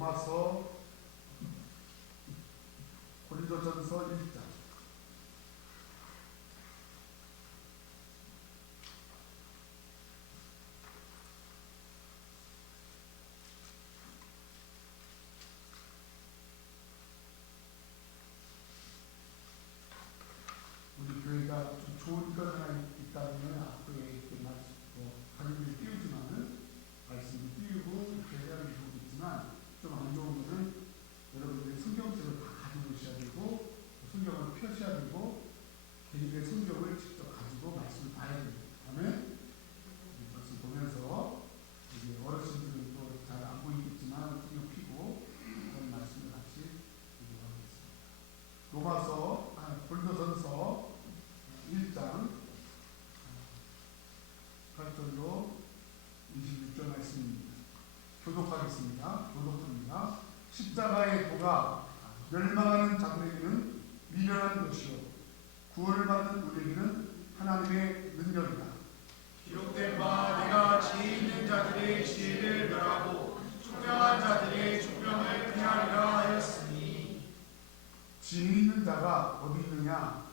로마서 고린도전서 1장 우리 교회가 좀 좋은 것 하나 있다면 앞에 가격을 띄우지만은 말씀을 띄우고 이렇게 해야 되는 부분이 있지만 좀 안 좋은 것은 여러분들이 성경책을 다 가지고 오셔야 되고 성경을 펴셔야 되고 개인의 성경을 직접 가지고 말씀을 봐야 됩니다. 아멘. 이 말씀 보면서 이제 어르신들은 또 잘 안 보이겠지만 성경 피고 그런 말씀을 같이 하겠습니다. 로마서 고린도전서 1장 8절로 26절 말씀입니다. 교독하겠습니다. 교독합니다. 십자가의 도가 멸망하는 자들에게는 미련한 것이요 구원을 받는 우리에게는 하나님의 능력이다. 기록된 바 내가 지혜 있는 자들의 지혜를 멸하고 총명한 자들의 총명을 폐하리라 하였으니. 지혜 있는 자가 어디 있느냐?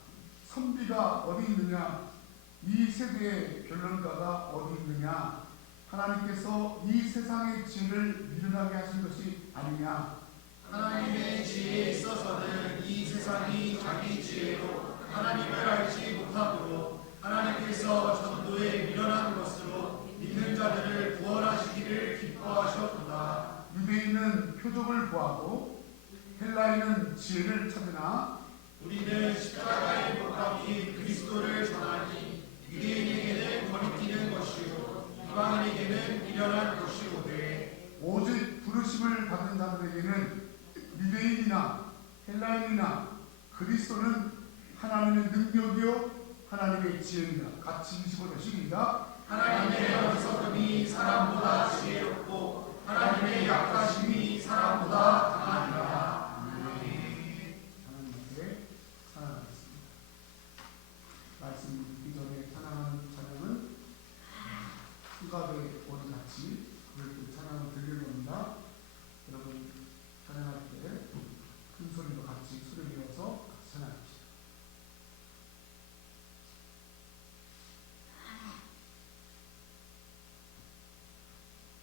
선비가 어디 있느냐? 이 세대의 변론가가 어디 있느냐? 하나님께서 이 세상의 지혜를 미련하게 하신 것이 아니냐? 하나님의 지혜에 있어서는 이 세상이 자기 지혜로 하나님을 알지 못하므로 하나님께서 전도에 미련한 것으로 믿는 자들을 구원하시기를 기뻐하셨도다. 유대인은 표적을 구하고 헬라인은 지혜를 찾으나 우리는 십자가의 복감인 그리스도를 전하니 유대인에게는 거리끼는 것이요 이방인에게는 미련한 것이오되 오직 부르심을 받은 자들에게는 유대인이나 헬라인이나 그리스도는 하나님의 능력이요 하나님의 지혜입니다. 같이 25절 시작. 하나님의 어리석음이 사람보다 지혜롭고 하나님의 약하심이 사람보다 강하니라. 하나님께 찬양하겠습니다. 말씀 듣기 전에 찬양하는 찬양은 수갑의 오리 같이 그렇게 찬양을 드리는 겁니다. 여러분 찬양할 때 큰 소리로 같이 소리 내어서 같이 찬양합시다.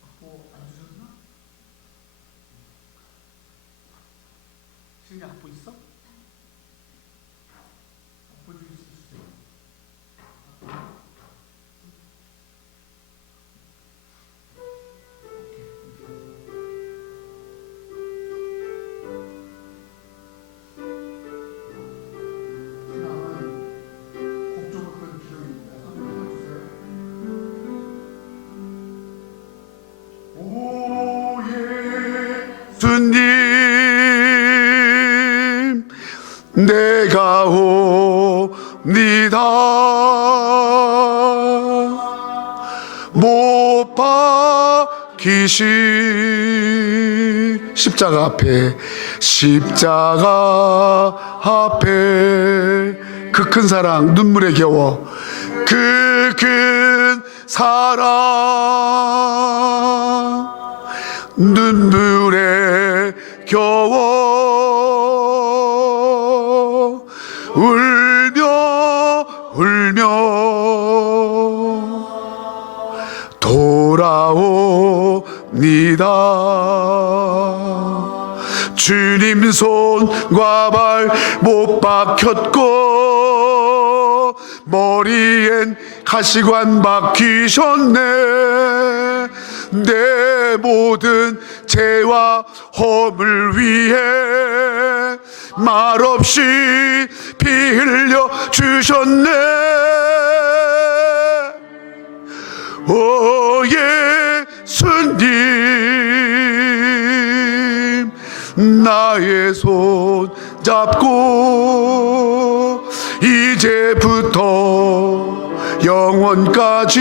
악보 안 주셨나? 신이 악보 있어? 악보 좀 주세요. 주님 내가 옵니다. 못 박히신 십자가 앞에 그 큰 사랑 눈물에 겨워 그 큰 사랑 눈물에 겨워 울며 돌아옵니다. 주님 손과 발 못 박혔고 머리엔 가시관 박히셨네. 내 모든 죄와 허물 위해 말없이 피 흘려 주셨네. 오 예수님 나의 손 잡고 이제부터 영원까지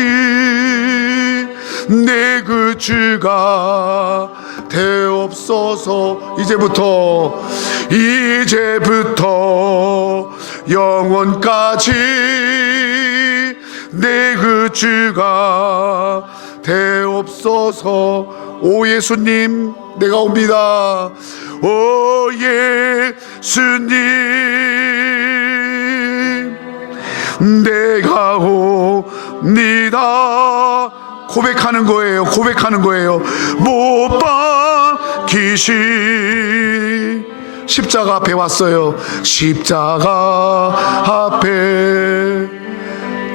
내 그 주가 되옵소서. 이제부터 영원까지 내 그 주가 되옵소서. 오 예수님 내가 옵니다. 오 예수님, 내가 옵니다. 고백하는 거예요. 고백하는 거예요. 못 박히신 십자가 앞에 왔어요. 십자가 앞에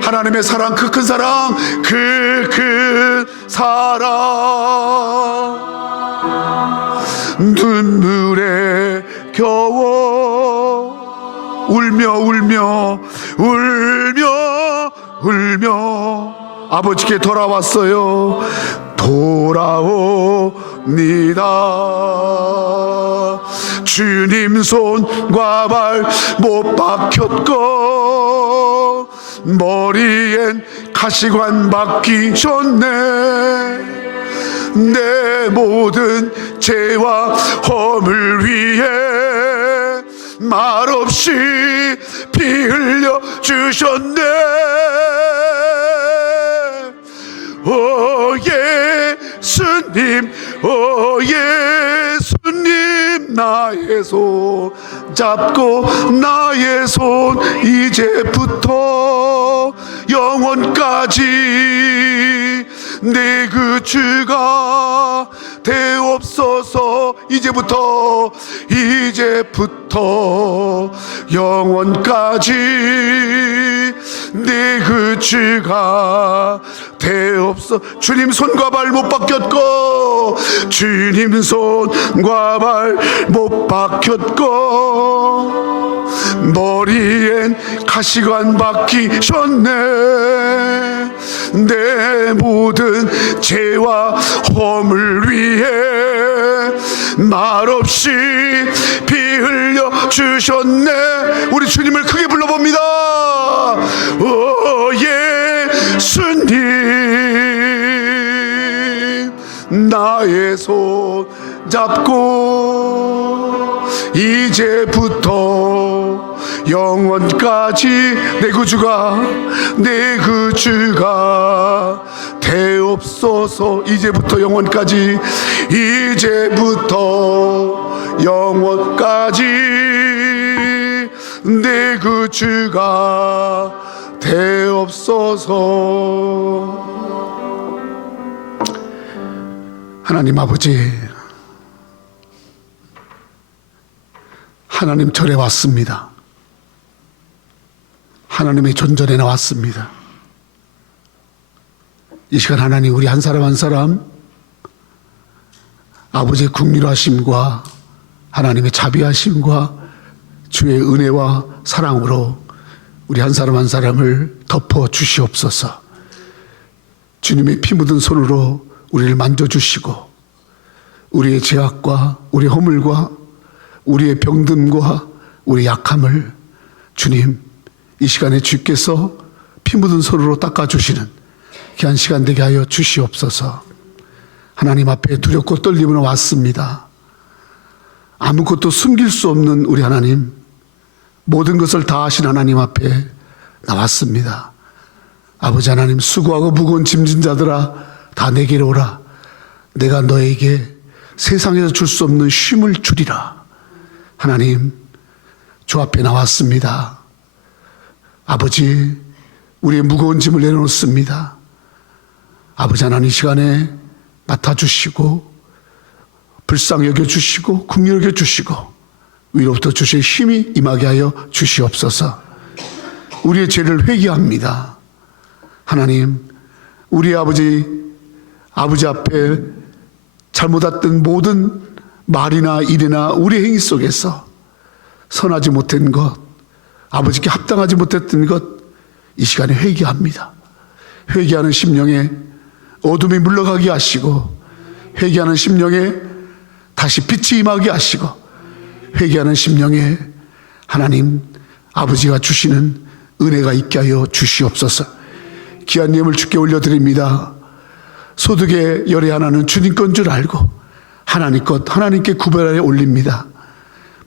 하나님의 사랑, 그 큰 사랑, 그 큰 사랑, 눈물에 겨워 울며 울며 울며 울며 아버지께 돌아왔어요. 돌아옵니다. 주님 손과 발 못 박혔고 머리엔 가시관 박히셨네. 내 모든 죄와 허물 위에 말없이 피 흘려 주셨네. 오 예수님, 오 예수님, 나의 손 잡고 나의 손 이제부터 영원까지 내 그 주가 되옵소서. 이제부터 영원까지 내 그 주가 되옵소서. 주님 손과 발 못 박혔고, 주님 손과 발 못 박혔고 머리엔 가시관 박히셨네. 내 모든 죄와 허물 위에 말없이 피 흘려 주셨네. 우리 주님을 크게 불러봅니다. 오 예수님, 나의 손 잡고 이제부터 영원까지 내 구주가 되옵소서. 이제부터 영원까지, 이제부터 영원까지 내 구주가 되옵소서. 하나님 아버지, 하나님 절에 왔습니다. 하나님의 존전에 나왔습니다. 이 시간 하나님, 우리 한 사람 한 사람 아버지의 긍휼하심과 하나님의 자비하심과 주의 은혜와 사랑으로 우리 한 사람 한 사람을 덮어 주시옵소서. 주님의 피 묻은 손으로 우리를 만져주시고 우리의 죄악과 우리의 허물과 우리의 병듦과 우리의 약함을 주님, 이 시간에 주께서 피 묻은 손으로 닦아주시는 귀한 시간 되게 하여 주시옵소서. 하나님 앞에 두렵고 떨림으로 왔습니다. 아무것도 숨길 수 없는 우리 하나님, 모든 것을 다 하신 하나님 앞에 나왔습니다. 아버지 하나님, 수고하고 무거운 짐진 자들아 다 내게로 오라. 내가 너에게 세상에서 줄 수 없는 쉼을 주리라. 하나님, 주 앞에 나왔습니다. 아버지, 우리의 무거운 짐을 내려놓습니다. 아버지 하나님, 이 시간에 맡아주시고 불쌍히 여겨주시고 긍휼히 여겨주시고 위로부터 주실 힘이 임하게 하여 주시옵소서. 우리의 죄를 회개합니다. 하나님, 우리 아버지 앞에 잘못했던 모든 말이나 일이나 우리 행위 속에서 선하지 못한 것, 아버지께 합당하지 못했던 것, 이 시간에 회개합니다. 회개하는 심령에 어둠이 물러가게 하시고, 회개하는 심령에 다시 빛이 임하게 하시고, 회개하는 심령에 하나님 아버지가 주시는 은혜가 있게 하여 주시옵소서. 귀한 예물 주께 올려드립니다. 소득의 열의 하나는 주님 건 줄 알고 하나님 것 하나님께 구별하여 올립니다.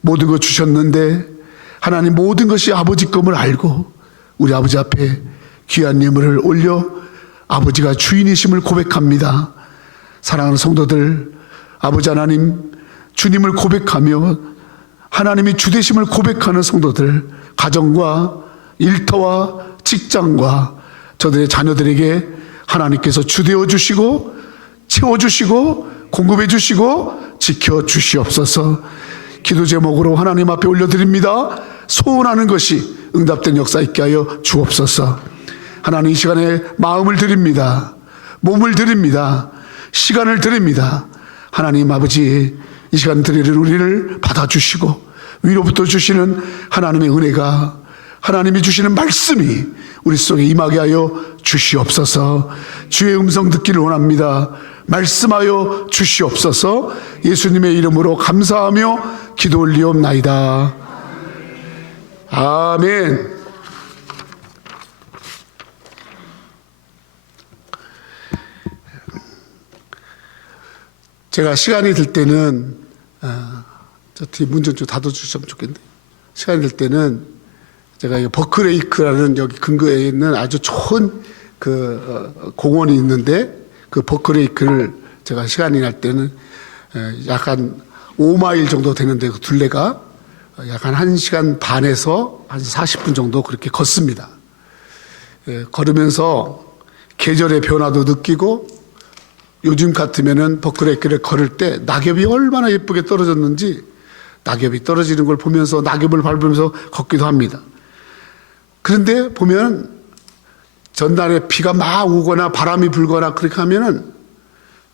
모든 것 주셨는데 하나님 모든 것이 아버지 것을 알고 우리 아버지 앞에 귀한 예물을 올려 아버지가 주인이심을 고백합니다. 사랑하는 성도들, 아버지 하나님, 주님을 고백하며 하나님이 주되심을 고백하는 성도들, 가정과 일터와 직장과 저들의 자녀들에게 하나님께서 주되어 주시고 채워주시고 공급해 주시고 지켜주시옵소서. 기도 제목으로 하나님 앞에 올려드립니다. 소원하는 것이 응답된 역사 있게 하여 주옵소서. 하나님, 이 시간에 마음을 드립니다. 몸을 드립니다. 시간을 드립니다. 하나님 아버지, 이 시간 드리는 우리를 받아주시고 위로부터 주시는 하나님의 은혜가, 하나님이 주시는 말씀이 우리 속에 임하게 하여 주시옵소서. 주의 음성 듣기를 원합니다. 말씀하여 주시옵소서. 예수님의 이름으로 감사하며 기도 올리옵나이다. 아멘. 제가 시간이 될 때는 저 뒤에 문 좀 닫아주시면 좋겠는데, 시간이 될 때는 제가 버크레이크라는 여기 근교에 있는 아주 좋은 그 공원이 있는데, 그 버크레이크를 제가 시간이 날 때는 약간 5마일 정도 되는데 그 둘레가 약간 1시간 반에서 한 40분 정도 그렇게 걷습니다. 걸으면서 계절의 변화도 느끼고, 요즘 같으면은 버크레이크를 걸을 때 낙엽이 얼마나 예쁘게 떨어졌는지, 낙엽이 떨어지는 걸 보면서 낙엽을 밟으면서 걷기도 합니다. 그런데 보면 전날에 비가 막 오거나 바람이 불거나 그렇게 하면은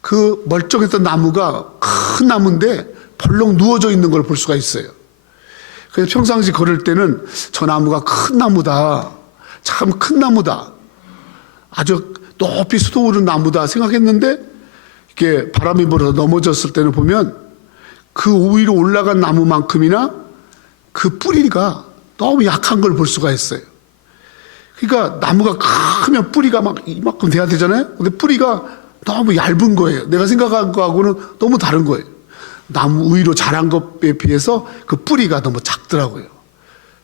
그 멀쩡했던 나무가 큰 나무인데 벌렁 누워져 있는 걸 볼 수가 있어요. 그래서 평상시 걸을 때는 저 나무가 큰 나무다, 참 큰 나무다, 아주 높이 솟아오르는 나무다 생각했는데, 이렇게 바람이 불어서 넘어졌을 때는 보면 그 위로 올라간 나무만큼이나 그 뿌리가 너무 약한 걸 볼 수가 있어요. 그러니까 나무가 크면 뿌리가 막 이만큼 돼야 되잖아요. 근데 뿌리가 너무 얇은 거예요. 내가 생각한 거하고는 너무 다른 거예요. 나무 위로 자란 것에 비해서 그 뿌리가 너무 작더라고요.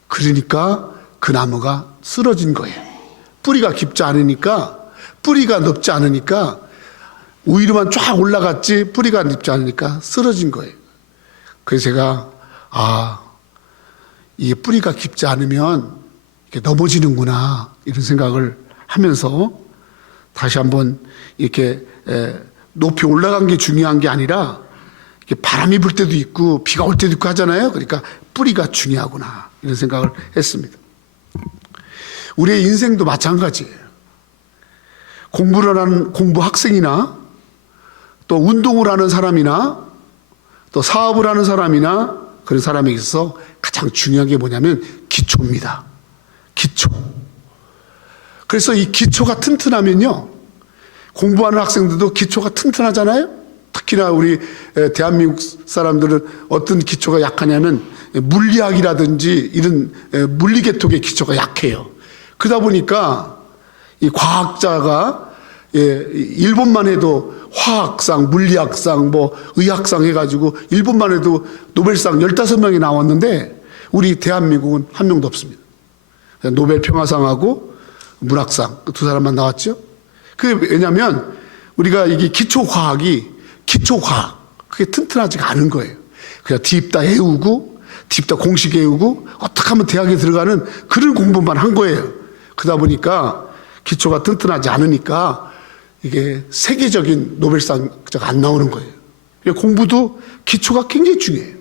그러니까 그 나무가 쓰러진 거예요. 뿌리가 깊지 않으니까, 뿌리가 넓지 않으니까 위로만 쫙 올라갔지 뿌리가 깊지 않으니까 쓰러진 거예요. 그래서 제가 이게 뿌리가 깊지 않으면 이렇게 넘어지는구나, 이런 생각을 하면서 다시 한번 이렇게 높이 올라간 게 중요한 게 아니라, 이렇게 바람이 불 때도 있고 비가 올 때도 있고 하잖아요. 그러니까 뿌리가 중요하구나, 이런 생각을 했습니다. 우리의 인생도 마찬가지예요. 공부를 하는 공부 학생이나 또 운동을 하는 사람이나 또 사업을 하는 사람이나 그런 사람에게 있어서 가장 중요한 게 뭐냐면 기초입니다. 기초. 그래서 이 기초가 튼튼하면요, 공부하는 학생들도 기초가 튼튼하잖아요. 특히나 우리 대한민국 사람들은 어떤 기초가 약하냐면 물리학이라든지 이런 물리계통의 기초가 약해요. 그러다 보니까 이 과학자가 일본만 해도 화학상, 물리학상, 뭐 의학상 해가지고 일본만 해도 노벨상 15명이 나왔는데 우리 대한민국은 한 명도 없습니다. 노벨 평화상하고 문학상 두 사람만 나왔죠. 그게 왜냐하면 우리가 이게 기초과학 그게 튼튼하지가 않은 거예요. 그냥 딥다 외우고 딥다 공식 외우고 어떻게 하면 대학에 들어가는 그런 공부만 한 거예요. 그러다 보니까 기초가 튼튼하지 않으니까 이게 세계적인 노벨상가 안 나오는 거예요. 공부도 기초가 굉장히 중요해요.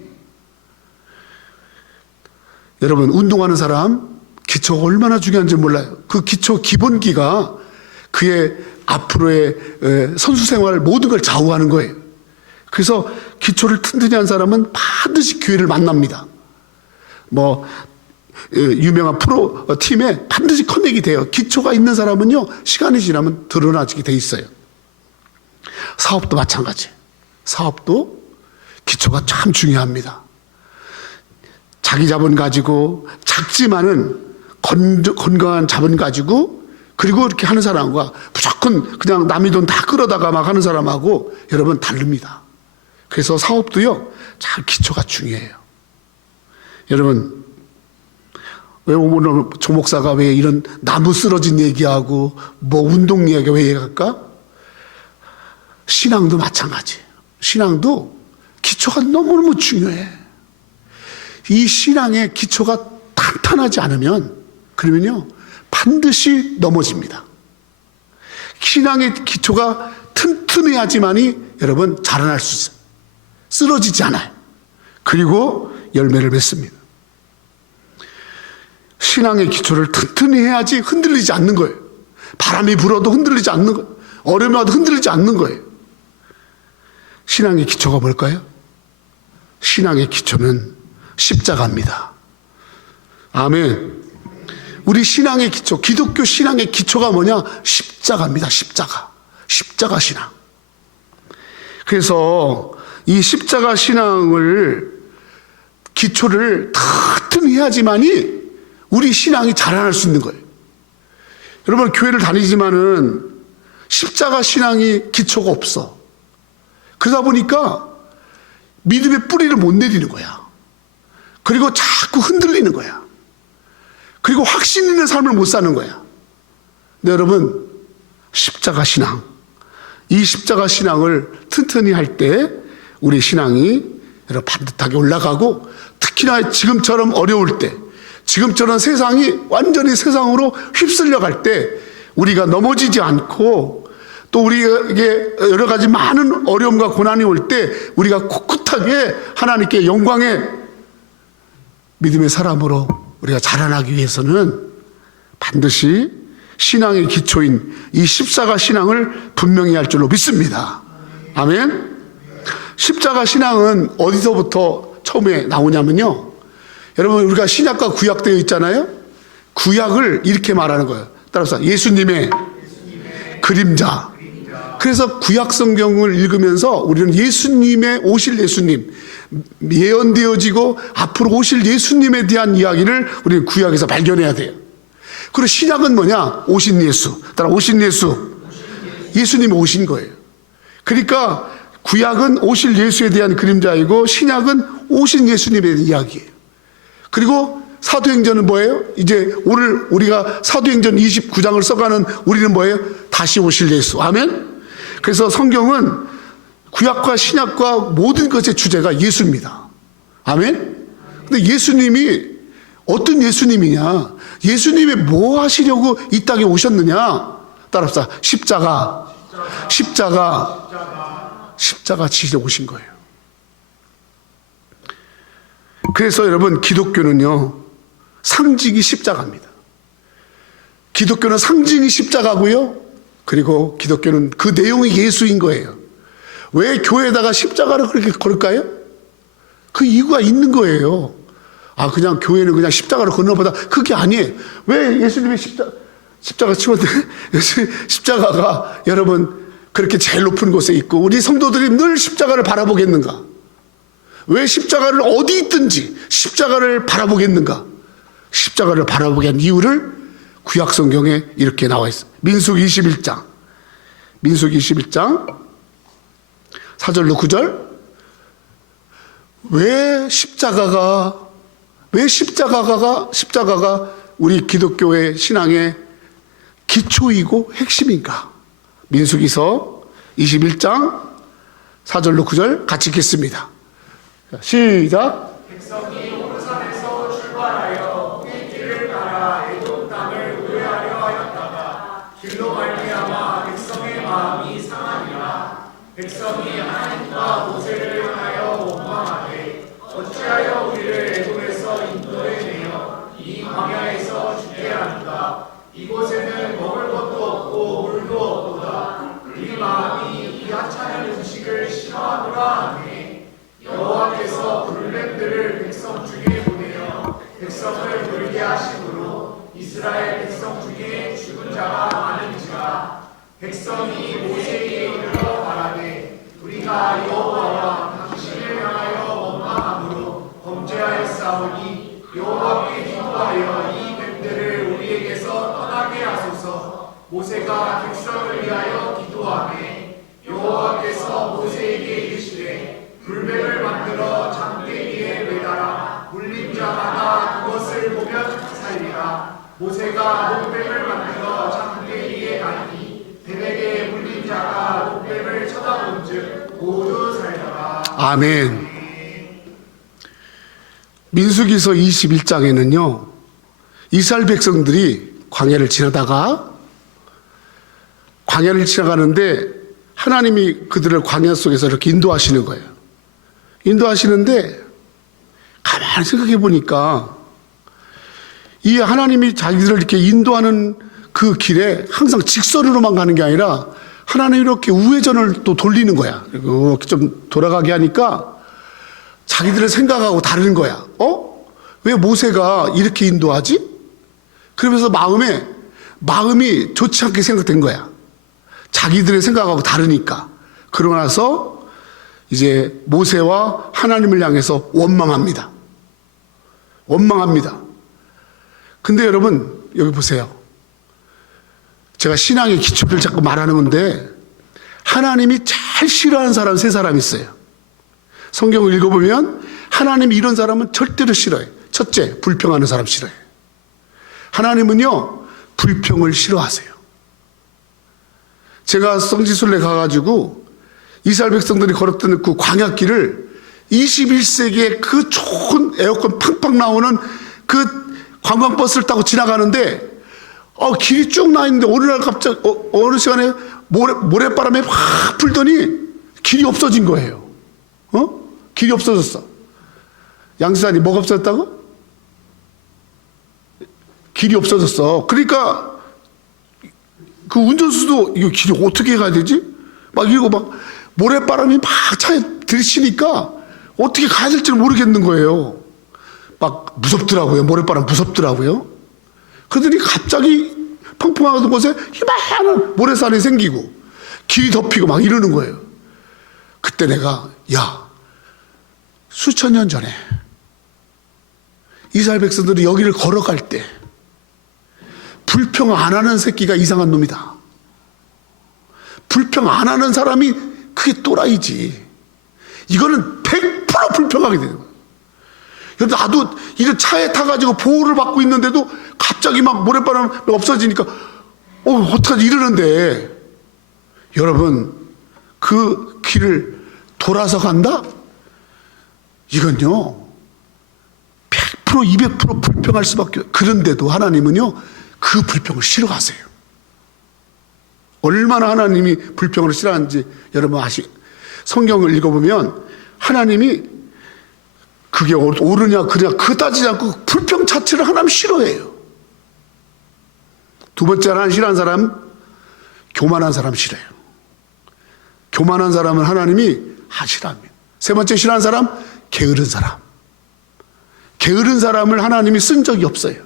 여러분, 운동하는 사람 기초가 얼마나 중요한지 몰라요. 그 기초 기본기가 그의 앞으로의 선수 생활 모든 걸 좌우하는 거예요. 그래서 기초를 튼튼히 한 사람은 반드시 기회를 만납니다. 뭐 유명한 프로 팀에 반드시 커넥이 돼요. 기초가 있는 사람은요, 시간이 지나면 드러나지게 돼 있어요. 사업도 마찬가지. 사업도 기초가 참 중요합니다. 자기 자본 가지고 작지만은 건강한 자본 가지고 그리고 이렇게 하는 사람과 무조건 그냥 남의 돈 다 끌어다가 막 하는 사람하고 여러분 다릅니다. 그래서 사업도요, 참 기초가 중요해요. 여러분, 왜 오늘 조 목사가 왜 이런 나무 쓰러진 얘기하고 뭐 운동 얘기가 왜 얘기할까? 신앙도 마찬가지. 신앙도 기초가 너무너무 중요해. 이 신앙의 기초가 탄탄하지 않으면 그러면요 반드시 넘어집니다. 신앙의 기초가 튼튼해야지만이 여러분 자라날 수 있어요. 쓰러지지 않아요. 그리고 열매를 맺습니다. 신앙의 기초를 튼튼히 해야지 흔들리지 않는 거예요. 바람이 불어도 흔들리지 않는 거예요. 어려움이 와도 흔들리지 않는 거예요. 신앙의 기초가 뭘까요? 신앙의 기초는 십자가입니다. 아멘. 우리 신앙의 기초, 기독교 신앙의 기초가 뭐냐? 십자가입니다. 십자가 신앙. 그래서 이 십자가 신앙을 기초를 튼튼히 해야지만이 우리 신앙이 자라날 수 있는 거예요. 여러분 교회를 다니지만은 십자가 신앙이 기초가 없어. 그러다 보니까 믿음의 뿌리를 못 내리는 거야. 그리고 자꾸 흔들리는 거야. 그리고 확신 있는 삶을 못 사는 거야. 근데 여러분 십자가 신앙, 이 십자가 신앙을 튼튼히 할 때 우리 신앙이 여러분 반듯하게 올라가고, 특히나 지금처럼 어려울 때, 지금처럼 세상이 완전히 세상으로 휩쓸려 갈 때 우리가 넘어지지 않고, 또 우리에게 여러 가지 많은 어려움과 고난이 올 때 우리가 꿋꿋하게 하나님께 영광의 믿음의 사람으로 우리가 자라나기 위해서는 반드시 신앙의 기초인 이 십자가 신앙을 분명히 할 줄로 믿습니다. 아멘. 십자가 신앙은 어디서부터 처음에 나오냐면요, 여러분 우리가 신약과 구약 되어 있잖아요. 구약을 이렇게 말하는 거예요. 따라서 예수님의 그림자. 그래서 구약 성경을 읽으면서 우리는 예수님의 오실 예수님, 예언되어지고 앞으로 오실 예수님에 대한 이야기를 우리는 구약에서 발견해야 돼요. 그리고 신약은 뭐냐? 오신 예수. 따라 오신 예수. 예수님이 오신 거예요. 그러니까 구약은 오실 예수에 대한 그림자이고 신약은 오신 예수님에 대한 이야기예요. 그리고 사도행전은 뭐예요? 이제 오늘 우리가 사도행전 29장을 써가는 우리는 뭐예요? 다시 오실 예수. 아멘. 그래서 성경은 구약과 신약과 모든 것의 주제가 예수입니다. 아멘. 근데 예수님이 어떤 예수님이냐? 예수님이 뭐 하시려고 이 땅에 오셨느냐? 따라합시다. 십자가 지시러 오신 거예요. 그래서 여러분 기독교는요 상징이 십자가입니다. 기독교는 상징이 십자가고요, 그리고 기독교는 그 내용이 예수인 거예요. 왜 교회에다가 십자가를 그렇게 걸을까요? 그 이유가 있는 거예요. 아 그냥 교회는 그냥 십자가를 걷는 것보다 그게 아니에요. 왜 예수님이 십자가 치웠는데 십자가가 여러분 그렇게 제일 높은 곳에 있고 우리 성도들이 늘 십자가를 바라보겠는가? 왜 십자가를 어디 있든지 십자가를 바라보겠는가? 십자가를 바라보게 한 이유를 구약 성경에 이렇게 나와 있어요. 민수기 21장 4절로 9절. 왜 십자가가 우리 기독교의 신앙의 기초이고 핵심인가? 민수기서 21장 4절로 9절 같이 읽겠습니다. 시작. 백성이 호르산에서 출발하여 길을 따라 에돔 땅을 우회하려 하였다가 길로 말미암아 백성의 마음이 상하니라. 백성이 하나님과 모세를 향하여 원망하되 어찌하여 우리를 에돔에서 인도해 내어 이 광야에서 죽게 하는가? 이곳에는 먹을 것도 없고 물도 없도다. 우리 마음이 이 하찮은 음식을 싫어하노라 하네. 여호와께서 불뱀들을 백성 중에 보내어 백성을 물게 하심으로 이스라엘 백성 중에 죽은 자가 많은지라. 백성이 모세에게 이르러 가라되 우리가 여호와와 당신을 향하여 원망함으로 범죄하였사오니 여호와께 기도하여 이 뱀들을 우리에게서 떠나게 하소서. 모세가 백성을 위하여 기도하매 여호와께서 모세에게 이르시되 불뱀을 만들어 장대기에 매달아 물린 자마다 그것을 보면 살리라. 모세가 녹뱀을 만들어 장대기에 달니 뱀에게 물린 자가 녹뱀을 쳐다본즉 모두 살리라. 아멘. 민수기서 21장에는요, 이스라엘 백성들이 광야를 지나가는데 하나님이 그들을 광야 속에서 이렇게 인도하시는 거예요. 인도하시는데 가만히 생각해 보니까 이 하나님이 자기들을 이렇게 인도하는 그 길에 항상 직선으로만 가는 게 아니라 하나님이 이렇게 우회전을 또 돌리는 거야. 이렇게 좀 돌아가게 하니까 자기들의 생각하고 다른 거야. 왜 모세가 이렇게 인도하지? 그러면서 마음이 좋지 않게 생각된 거야. 자기들의 생각하고 다르니까. 그러고 나서 이제 모세와 하나님을 향해서 원망합니다. 근데 여러분, 여기 보세요. 제가 신앙의 기초를 자꾸 말하는 건데, 하나님이 제일 싫어하는 사람 세 사람이 있어요. 성경을 읽어보면 하나님이 이런 사람은 절대로 싫어해요. 첫째, 불평하는 사람 싫어해요. 하나님은요, 불평을 싫어하세요. 제가 성지순례 가가지고 이스라엘 백성들이 걸었던 그 광야길을 21세기에 그 좋은 에어컨 팡팡 나오는 그 관광버스를 타고 지나가는데 길이 쭉 나 있는데 어느 날 갑자기 어느 시간에 모래바람에 확 불더니 길이 없어진 거예요. 길이 없어졌어. 양수산이 뭐가 없어졌다고? 길이 없어졌어. 그러니까 그 운전수도 이거 길이 어떻게 가야 되지? 이러고 모래바람이 막 차에 들이치니까 어떻게 가야 될지 모르겠는 거예요. 무섭더라고요. 모래바람 무섭더라고요. 그러더니 갑자기 평평하던 곳에 희망한 모래산이 생기고 길이 덮이고 이러는 거예요. 그때 내가 수천 년 전에 이스라엘 백성들이 여기를 걸어갈 때 불평 안 하는 새끼가 이상한 놈이다. 불평 안 하는 사람이 그게 또라이지. 이거는 100% 불평하게 되는 거예요. 나도 이런 차에 타가지고 보호를 받고 있는데도 갑자기 모래바람이 없어지니까 어떡하지 이러는데, 여러분, 그 길을 돌아서 간다? 이건요 100% 200% 불평할 수밖에 없어요. 그런데도 하나님은요 그 불평을 싫어하세요. 얼마나 하나님이 불평을 싫어하는지 여러분 성경을 읽어보면 하나님이 그게 옳으냐 그러냐 그거 따지지 않고 불평 자체를 하나님 싫어해요. 두 번째 하나님 싫어하는 사람, 교만한 사람 싫어해요. 교만한 사람은 하나님이 싫어합니다. 세 번째 싫어하는 사람, 게으른 사람. 게으른 사람을 하나님이 쓴 적이 없어요.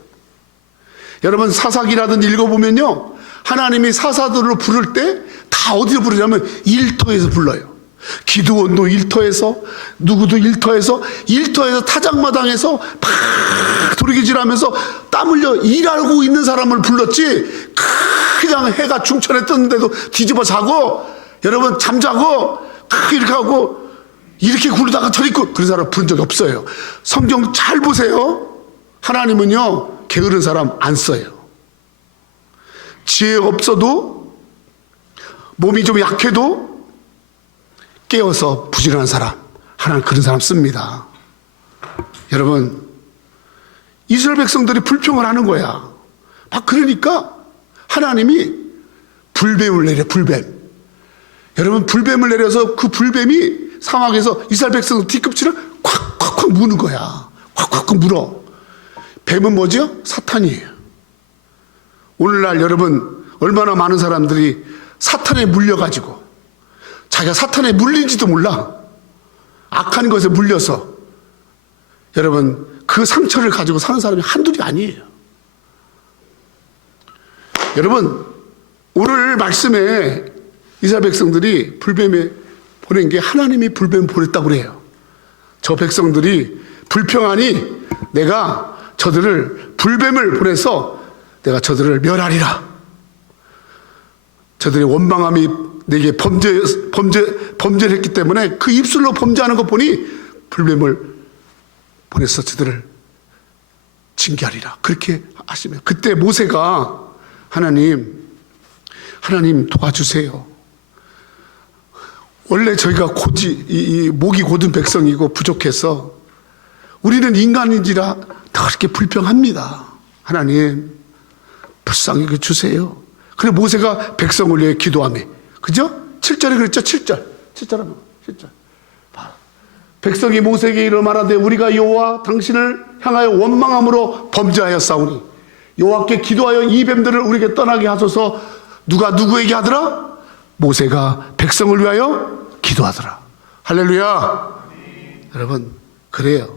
여러분 사사기라든지 읽어보면요, 하나님이 사사들을 부를 때 다 어디서 부르냐면 일터에서 불러요. 기드온도 일터에서, 누구도 일터에서 타작마당에서 막 도리기질하면서 땀 흘려 일하고 있는 사람을 불렀지, 그냥 해가 중천에 떴는데도 뒤집어 자고, 여러분 잠자고 이렇게 하고 이렇게 굴다가 저리 있고 그런 사람 부른 적이 없어요. 성경 잘 보세요. 하나님은요 게으른 사람 안 써요. 지혜 없어도, 몸이 좀 약해도 깨어서 부지런한 사람, 하나님 그런 사람 씁니다. 여러분, 이스라엘 백성들이 불평을 하는 거야. 그러니까 하나님이 불뱀을 내려, 불뱀. 여러분, 불뱀을 내려서 그 불뱀이 사막에서 이스라엘 백성 뒤꿈치를 콱콱콱 무는 거야. 콱콱콱 물어. 뱀은 뭐죠? 사탄이에요. 오늘날 여러분, 얼마나 많은 사람들이 사탄에 물려가지고 자기가 사탄에 물린지도 몰라. 악한 것에 물려서 여러분 그 상처를 가지고 사는 사람이 한둘이 아니에요. 여러분, 오늘 말씀에 이스라엘 백성들이 불뱀에 보낸 게 하나님이 불뱀 보냈다고 그래요. 저 백성들이 불평하니 내가 저들을 불뱀을 보내서 내가 저들을 멸하리라. 저들의 원망함이 내게 범죄를 했기 때문에 그 입술로 범죄하는 것 보니 불뱀을 보내서 저들을 징계하리라. 그렇게 하시면 그때 모세가 하나님 도와주세요. 원래 저희가 목이 고든 백성이고 부족해서 우리는 인간인지라 다 그렇게 불평합니다. 하나님 불쌍히 여겨 주세요. 그래 모세가 백성을 위해 기도하며, 그죠? 7절에 그랬죠. 7절 하면 7절. 백성이 모세에게 이르 말하되 우리가 여호와 당신을 향하여 원망함으로 범죄하였사오니 여호와께 기도하여 이 뱀들을 우리에게 떠나게 하소서. 누가 누구에게 하더라? 모세가 백성을 위하여 기도하더라. 할렐루야. 여러분 그래요.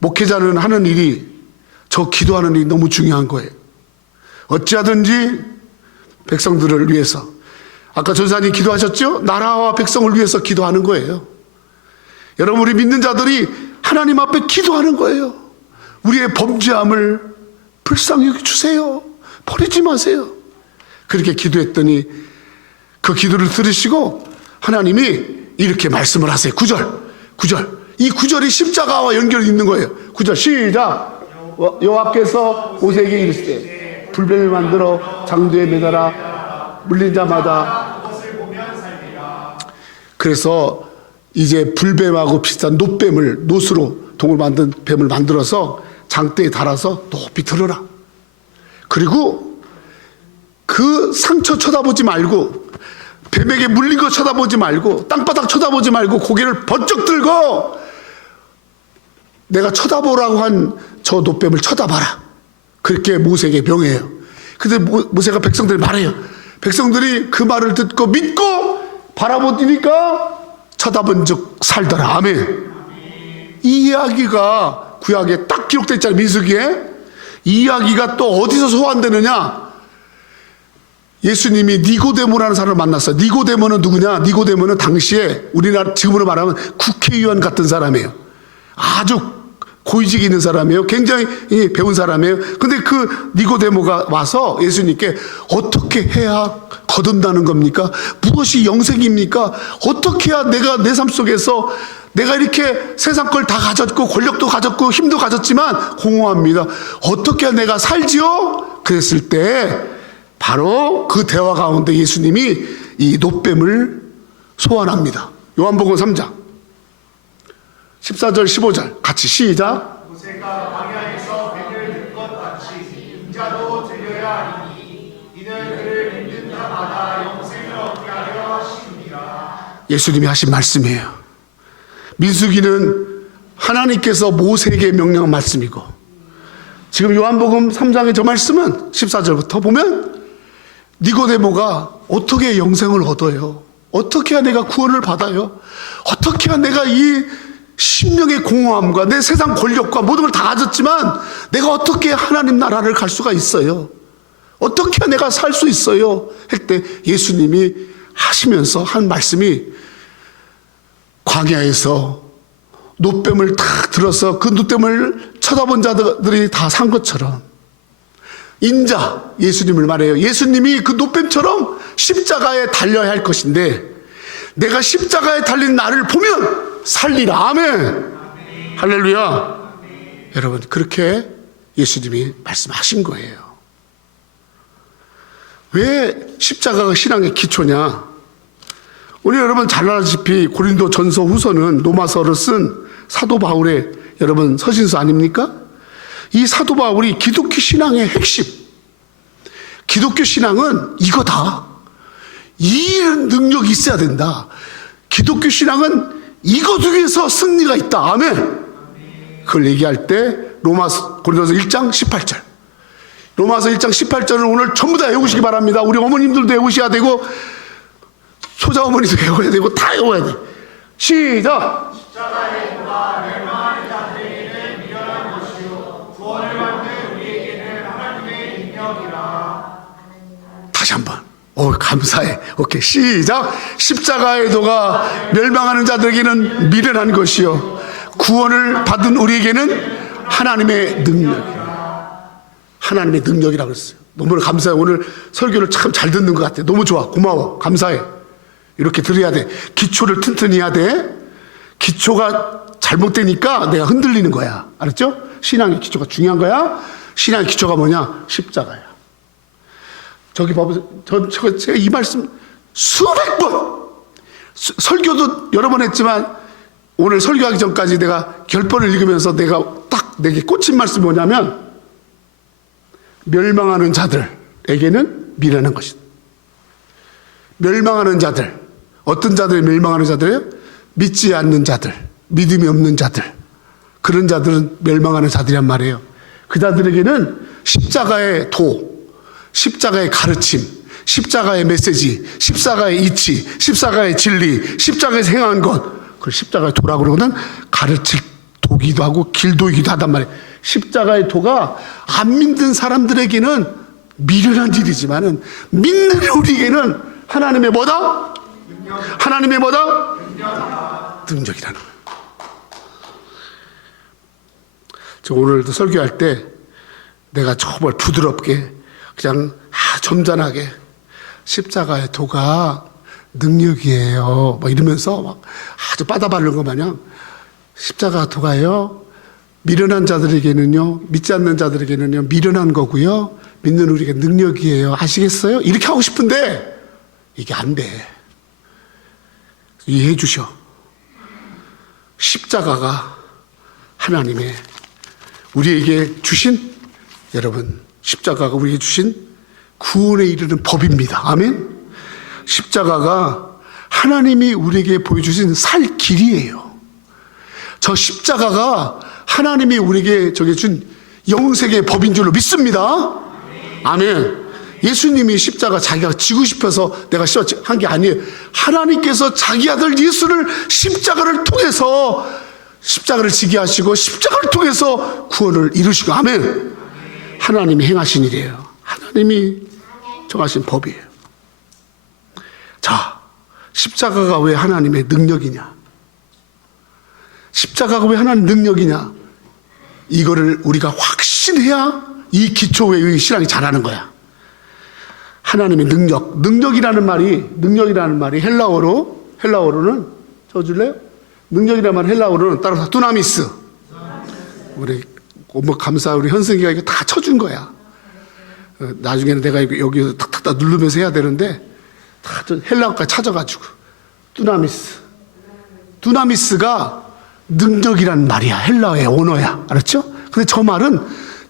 목회자는 하는 일이, 저 기도하는 일이 너무 중요한 거예요. 어찌하든지 백성들을 위해서, 아까 전사님 기도하셨죠? 나라와 백성을 위해서 기도하는 거예요. 여러분 우리 믿는 자들이 하나님 앞에 기도하는 거예요. 우리의 범죄함을 불쌍히 여겨주세요. 버리지 마세요. 그렇게 기도했더니 그 기도를 들으시고 하나님이 이렇게 말씀을 하세요. 9절. 이 9절이 십자가와 연결이 있는 거예요. 9절 시작. 여호와께서 모세에게 이르시되 불뱀을 만들어 장도에 매달아 물린 자마다. 그래서 이제 불뱀하고 비슷한 놋뱀을, 놋으로 동을 만든 뱀을 만들어서 장대에 달아서 높이 들어라. 그리고 그 상처 쳐다보지 말고, 뱀에게 물린 거 쳐다보지 말고, 땅바닥 쳐다보지 말고 고개를 번쩍 들고 내가 쳐다보라고 한 저 놋뱀을 쳐다봐라. 그렇게 모세에게 명해요. 근데 모세가 백성들이 말해요. 백성들이 그 말을 듣고 믿고 바라보니까 쳐다본 즉 살더라. 아멘. 이 이야기가 구약에 딱 기록되어 있잖아요. 민수기에. 이 이야기가 또 어디서 소환되느냐? 예수님이 니고데모라는 사람을 만났어요. 니고데모는 누구냐? 니고데모는 당시에 우리나라 지금으로 말하면 국회의원 같은 사람이에요. 아주 고위직이 있는 사람이에요. 굉장히 배운 사람이에요. 근데 그 니고데모가 와서 예수님께 어떻게 해야 거듭나는 겁니까? 무엇이 영생입니까? 어떻게 해야 내가 내 삶 속에서, 내가 이렇게 세상 걸 다 가졌고 권력도 가졌고 힘도 가졌지만 공허합니다. 어떻게 해야 내가 살지요? 그랬을 때 바로 그 대화 가운데 예수님이 이 놋뱀을 소환합니다. 요한복음 3장 14절 15절 같이 시작. 모세가 광야에서 뱀을 든 것 같이 인자도 들려야 하니 이는 그를 믿는 자마다 영생을 얻게 하려 하심이라. 예수님이 하신 말씀이에요. 민수기는 하나님께서 모세에게 명령한 말씀이고, 지금 요한복음 3장의 저 말씀은 14절부터 보면 니고데모가 어떻게 영생을 얻어요? 어떻게 해야 내가 구원을 받아요? 어떻게 해야 내가 이 심령의 공허함과 내 세상 권력과 모든 걸 다 가졌지만 내가 어떻게 하나님 나라를 갈 수가 있어요? 어떻게 해야 내가 살 수 있어요? 할 때 예수님이 하시면서 한 말씀이, 광야에서 놋뱀을 탁 들어서 그 놋뱀을 쳐다본 자들이 다 산 것처럼 인자, 예수님을 말해요. 예수님이 그 놋뱀처럼 십자가에 달려야 할 것인데 내가 십자가에 달린 나를 보면 살리라. 아멘. 할렐루야. 여러분 그렇게 예수님이 말씀하신 거예요. 왜 십자가가 신앙의 기초냐? 우리 여러분 잘 알다시피 고린도 전서 후서는 로마서를 쓴 사도 바울의 여러분 서신서 아닙니까? 이 사도 바울이 기독교 신앙의 핵심, 기독교 신앙은 이거다. 이 능력이 있어야 된다. 기독교 신앙은 이것 위에서 승리가 있다. 아멘. 그걸 얘기할 때 고린도서 1장 18절, 로마서 1장 18절을 오늘 전부 다 외우시기 바랍니다. 우리 어머님들도 외우셔야 되고 소자 어머니도 외워야 되고 다 외워야 돼. 시작. 십자가의 도가 멸망하는 자들에게는 미련한 것이요 구원을 받는 우리에게는 하나님의 능력이라. 다시 한번. 감사해. 오케이, 시작. 십자가의 도가 멸망하는 자들에게는 미련한 것이요 구원을 받은 우리에게는 하나님의 능력이라. 하나님의 능력이라고 했어요. 너무 감사해. 오늘 설교를 참 잘 듣는 것 같아. 너무 좋아. 고마워. 감사해. 이렇게 들어야 돼. 기초를 튼튼히 해야 돼. 기초가 잘못되니까 내가 흔들리는 거야. 알았죠? 신앙의 기초가 중요한 거야. 신앙의 기초가 뭐냐? 십자가야. 저기 봐보세요. 제가 이 말씀 수백 번 설교도 여러 번 했지만 오늘 설교하기 전까지 내가 결번을 읽으면서 내가 딱 내게 꽂힌 말씀이 뭐냐면 멸망하는 자들에게는 미련한 것이다. 멸망하는 자들, 어떤 자들이 멸망하는 자들이에요? 믿지 않는 자들, 믿음이 없는 자들, 그런 자들은 멸망하는 자들이란 말이에요. 그 자들에게는 십자가의 도, 십자가의 가르침, 십자가의 메시지, 십자가의 이치, 십자가의 진리, 십자가에서 행한 것, 그걸 십자가의 도라고 그러거든. 가르칠 도기도 하고 길도이기도 하단 말이에요. 십자가의 도가 안 믿는 사람들에게는 미련한 일이지만은 믿는 우리에게는 하나님의 뭐다? 하나님의 뭐다? 능력이라는 거예요. 저 오늘도 설교할 때 내가 정말 부드럽게 그냥 점잖하게 십자가의 도가 능력이에요 막 이러면서 막 아주 빠다바른 거 마냥 십자가 도가요 미련한 자들에게는요, 믿지 않는 자들에게는요 미련한 거고요, 믿는 우리에게 능력이에요. 아시겠어요? 이렇게 하고 싶은데 이게 안 돼. 이해해 주셔. 십자가가 하나님의 우리에게 주신, 여러분, 십자가가 우리에게 주신 구원에 이르는 법입니다. 아멘. 십자가가 하나님이 우리에게 보여주신 살 길이에요. 저 십자가가 하나님이 우리에게 저게 준 영생의 법인 줄로 믿습니다. 아멘. 예수님이 십자가 자기가 지고 싶어서 내가 한 게 아니에요. 하나님께서 자기 아들 예수를 십자가를 통해서 십자가를 지게 하시고 십자가를 통해서 구원을 이루시고, 아멘. 하나님이 행하신 일이에요. 하나님이 정하신 법이에요. 자, 십자가가 왜 하나님의 능력이냐? 십자가가 왜 하나님 능력이냐? 이거를 우리가 확신해야 이 기초의 신앙이 자라는 거야. 하나님의 능력이라는 말이 헬라어로는 쳐줄래요? 능력이라는 말 헬라어로는 따라서 두나미스. 우리 감사 우리 현승이가 이거 다 쳐준 거야. 나중에는 내가 여기 탁탁탁 누르면서 해야 되는데 다 헬라어까지 찾아가지고 두나미스가 능력이란 말이야. 헬라어의 언어야. 알았죠? 근데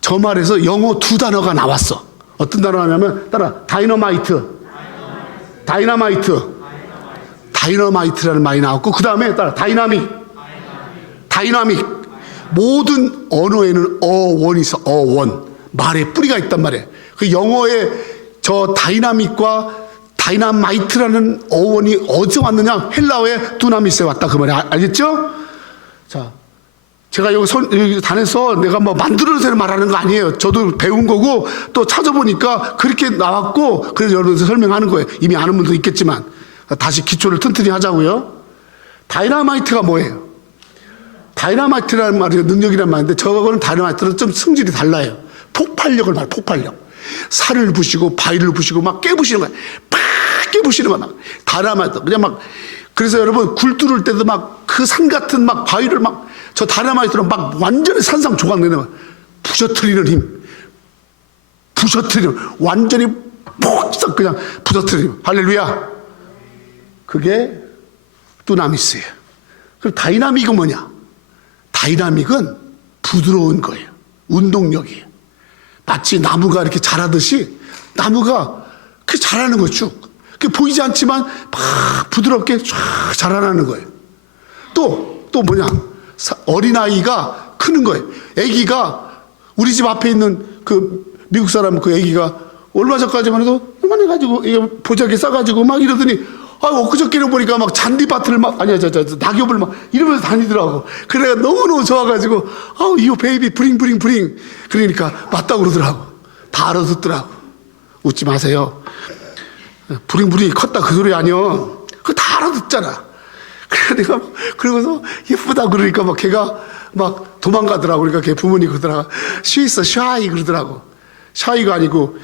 저 말에서 영어 두 단어가 나왔어. 어떤 단어냐면 따라 다이너마이트라는 말이 나왔고, 그 다음에 따라 다이나믹. 모든 언어에는 어원이 있어. 어원. 말에 뿌리가 있단 말이에요. 그 영어의 저 다이나믹과 다이나마이트라는 어원이 어디서 왔느냐? 헬라어의 두나미스에 왔다 그 말이야. 알겠죠? 자, 제가 여기 단에서 내가 뭐 만들어서 말하는 거 아니에요. 저도 배운 거고 또 찾아보니까 그렇게 나왔고, 그래서 여러분들 설명하는 거예요. 이미 아는 분도 있겠지만 다시 기초를 튼튼히 하자고요. 다이나마이트가 뭐예요? 다이나마이트라는 말이 능력이란 말인데, 저거는 다이나마이트는 좀 성질이 달라요. 폭발력을 말해요. 폭발력. 살을 부시고 바위를 부시고 막 깨부시는 거야. 팍 깨부시는 거야. 다이나마이트 그냥 막. 그래서 여러분 굴 뚫을 때도 막 그 산 같은 막 바위를 막 저 다이나마이트로 막 완전히 산상조각 내는 거야. 부셔뜨리는 힘. 완전히 폭삭 그냥 부셔뜨리는 힘. 할렐루야. 그게 두나미스예요. 그리고 다이나믹은 뭐냐? 다이나믹은 부드러운 거예요. 운동력이에요. 마치 나무가 이렇게 자라듯이 나무가 그렇게 자라는 거예요. 쭉. 그게 보이지 않지만 막 부드럽게 쫙 자라나는 거예요. 또 뭐냐? 어린아이가 크는 거예요. 아기가 우리 집 앞에 있는 그 미국 사람 그 아기가 얼마 전까지만 해도 요만해가지고 보자기 싸가지고 막 이러더니 엊그저께는 보니까 막 잔디밭을 막 낙엽을 막 이러면서 다니더라고. 그래 너무너무 좋아가지고 이 베이비 브링 그러니까 맞다고 그러더라고. 다 알아듣더라고. 웃지 마세요. 부링부링이 컸다 그 소리 아니요. 그거 다 알아듣잖아. 그래서 내가 그러고서 예쁘다 그러니까 막 걔가 막 도망가더라고. 그러니까 걔 부모님 그러더라고. 쉬있어 샤이 그러더라고. 샤이가 아니고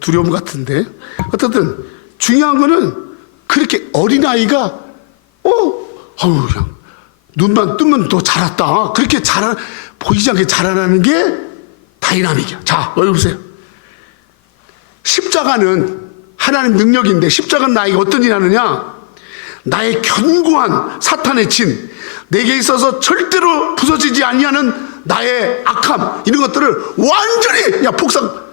두려움 같은데. 어쨌든 중요한 거는 그렇게 어린아이가 그냥 눈만 뜨면 더 자랐다. 그렇게 보이지 않게 자라나는 게 다이나믹이야. 자, 여기 보세요. 십자가는 하나님 능력인데, 십자가는 나에게 어떤 일을 하느냐? 나의 견고한 사탄의 진, 내게 있어서 절대로 부서지지 아니하는 나의 악함, 이런 것들을 완전히 폭삭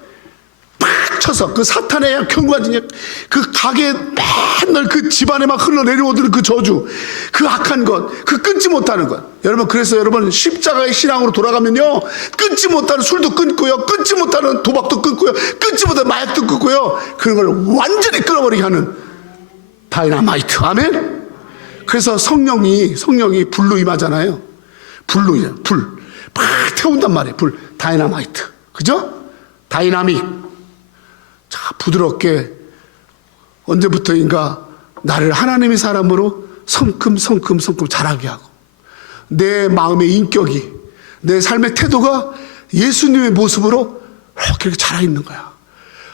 팍 쳐서 그 사탄의 견고한 진, 그 가게에 맨날 그 집안에 막 흘러내려오던 그 저주, 그 악한 것, 그 끊지 못하는 것. 여러분, 그래서 여러분 십자가의 신앙으로 돌아가면요, 끊지 못하는 술도 끊고요, 끊지 못하는 도박도 끊고요, 끊지 못하는 마약도 끊고요, 그런 걸 완전히 끊어버리게 하는 다이나마이트. 아멘. 그래서 성령이 불로 임하잖아요. 불로 임해. 불 팍 태운단 말이에요. 불. 다이나마이트. 그죠? 다이나믹. 자, 부드럽게 언제부터인가 나를 하나님의 사람으로 성큼 자라게 하고, 내 마음의 인격이, 내 삶의 태도가 예수님의 모습으로 이렇게 자라 있는 거야.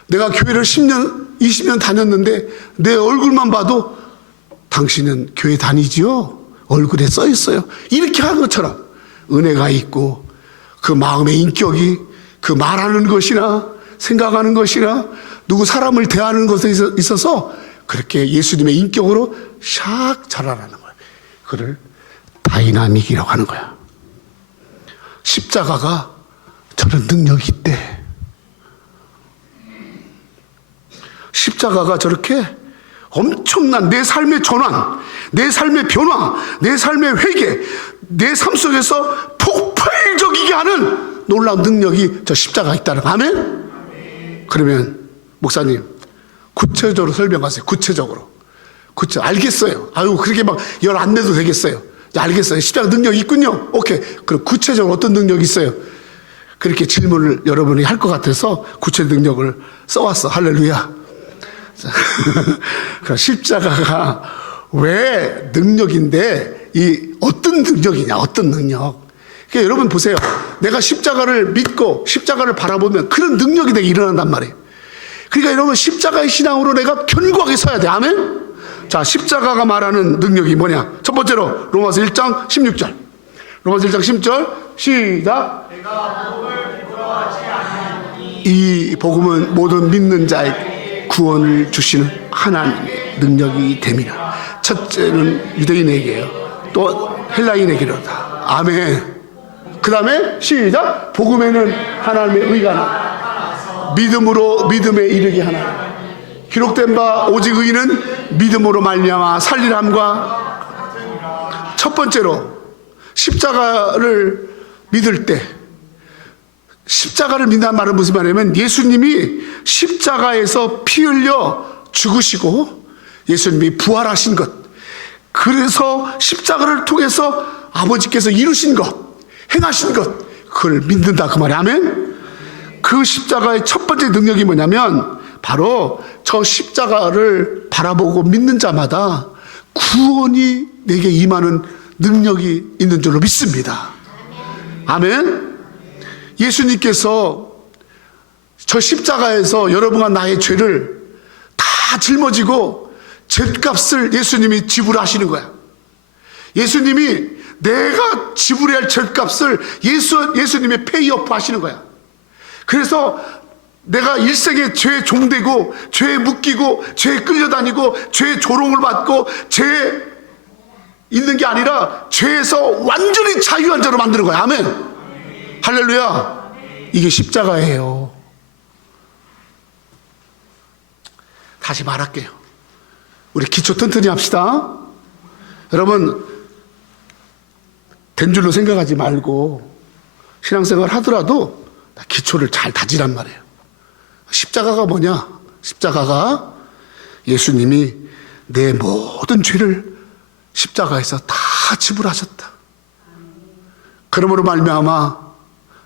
내가 교회를 10년, 20년 다녔는데 내 얼굴만 봐도 당신은 교회 다니지요? 얼굴에 써 있어요. 이렇게 하는 것처럼 은혜가 있고, 그 마음의 인격이, 그 말하는 것이나 생각하는 것이나 누구 사람을 대하는 것에 있어서 그렇게 예수님의 인격으로 샥 자라라는 거예요. 그를 다이나믹이라고 하는 거야. 십자가가 저런 능력이 있대. 십자가가 저렇게 엄청난 내 삶의 전환, 내 삶의 변화, 내 삶의 회개, 내 삶 속에서 폭발적이게 하는 놀라운 능력이 저 십자가가 있다는 거. 아멘? 그러면 목사님 구체적으로 설명하세요. 구체적으로. 알겠어요. 아유, 그렇게 막 열 안 내도 되겠어요. 알겠어요. 십자가 능력이 있군요. 오케이. 그럼 구체적으로 어떤 능력이 있어요? 그렇게 질문을 여러분이 할 것 같아서 구체 능력을 써왔어. 할렐루야. 십자가가 왜 능력인데, 이 어떤 능력이냐, 어떤 능력. 그러니까 여러분 보세요. 내가 십자가를 믿고 십자가를 바라보면 그런 능력이 내게 일어난단 말이에요. 그러니까 여러분 십자가의 신앙으로 내가 견고하게 서야 돼. 아멘? 자, 십자가가 말하는 능력이 뭐냐? 첫 번째로 로마서 1장 16절. 로마서 1장 16절 시작. 내가 복음을 부끄러워하지 아니하니 이 복음은 모든 믿는 자에게 구원을 주시는 하나님의 능력이 됨이라. 첫째는 유대인에게요, 또 헬라인에게로다. 아멘. 그 다음에 시작. 복음에는 하나님의 의가 나 믿음으로 믿음에 이르게 하나. 기록된 바 오직 의인은 믿음으로 말미암아 살리람과. 첫 번째로 십자가를 믿을 때, 십자가를 믿는다는 말은 무슨 말이냐면 예수님이 십자가에서 피 흘려 죽으시고 예수님이 부활하신 것, 그래서 십자가를 통해서 아버지께서 이루신 것, 행하신 것, 그걸 믿는다 그 말이야. 아멘. 그 십자가의 첫 번째 능력이 뭐냐면 바로 저 십자가를 바라보고 믿는 자마다 구원이 내게 임하는 능력이 있는 줄로 믿습니다. 아멘. 예수님께서 저 십자가에서 여러분과 나의 죄를 다 짊어지고 죄값을 예수님이 지불하시는 거야. 예수님이 내가 지불해야 할 죄값을 예수님의 페이오프 하시는 거야. 그래서 내가 일생에 죄에 종되고 죄에 묶이고 죄에 끌려다니고 죄의 조롱을 받고 죄에 있는 게 아니라 죄에서 완전히 자유한 자로 만드는 거야. 아멘. 할렐루야. 이게 십자가예요. 다시 말할게요. 우리 기초 튼튼히 합시다. 여러분, 된 줄로 생각하지 말고 신앙생활 하더라도 기초를 잘 다지란 말이에요. 십자가가 뭐냐? 십자가가 예수님이 내 모든 죄를 십자가에서 다 지불하셨다. 그러므로 말미암아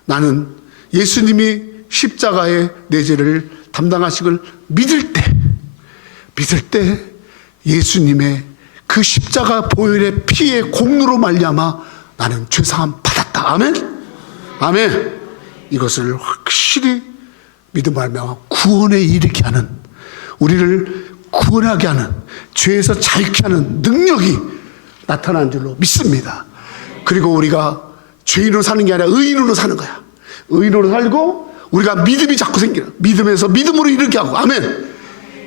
나는 예수님이 십자가에 내 죄를 담당하신 걸 믿을 때 예수님의 그 십자가 보혈의 피의 공로로 말미암아 나는 죄사함 받았다. 아멘. 아멘. 이것을 확실히 믿음 말미암아 구원에 이르게 하는, 우리를 구원하게 하는, 죄에서 자유케 하는 능력이 나타난 줄로 믿습니다. 그리고 우리가 죄인으로 사는 게 아니라 의인으로 사는 거야. 의인으로 살고 우리가 믿음이 자꾸 생기는, 믿음에서 믿음으로 이르게 하고. 아멘.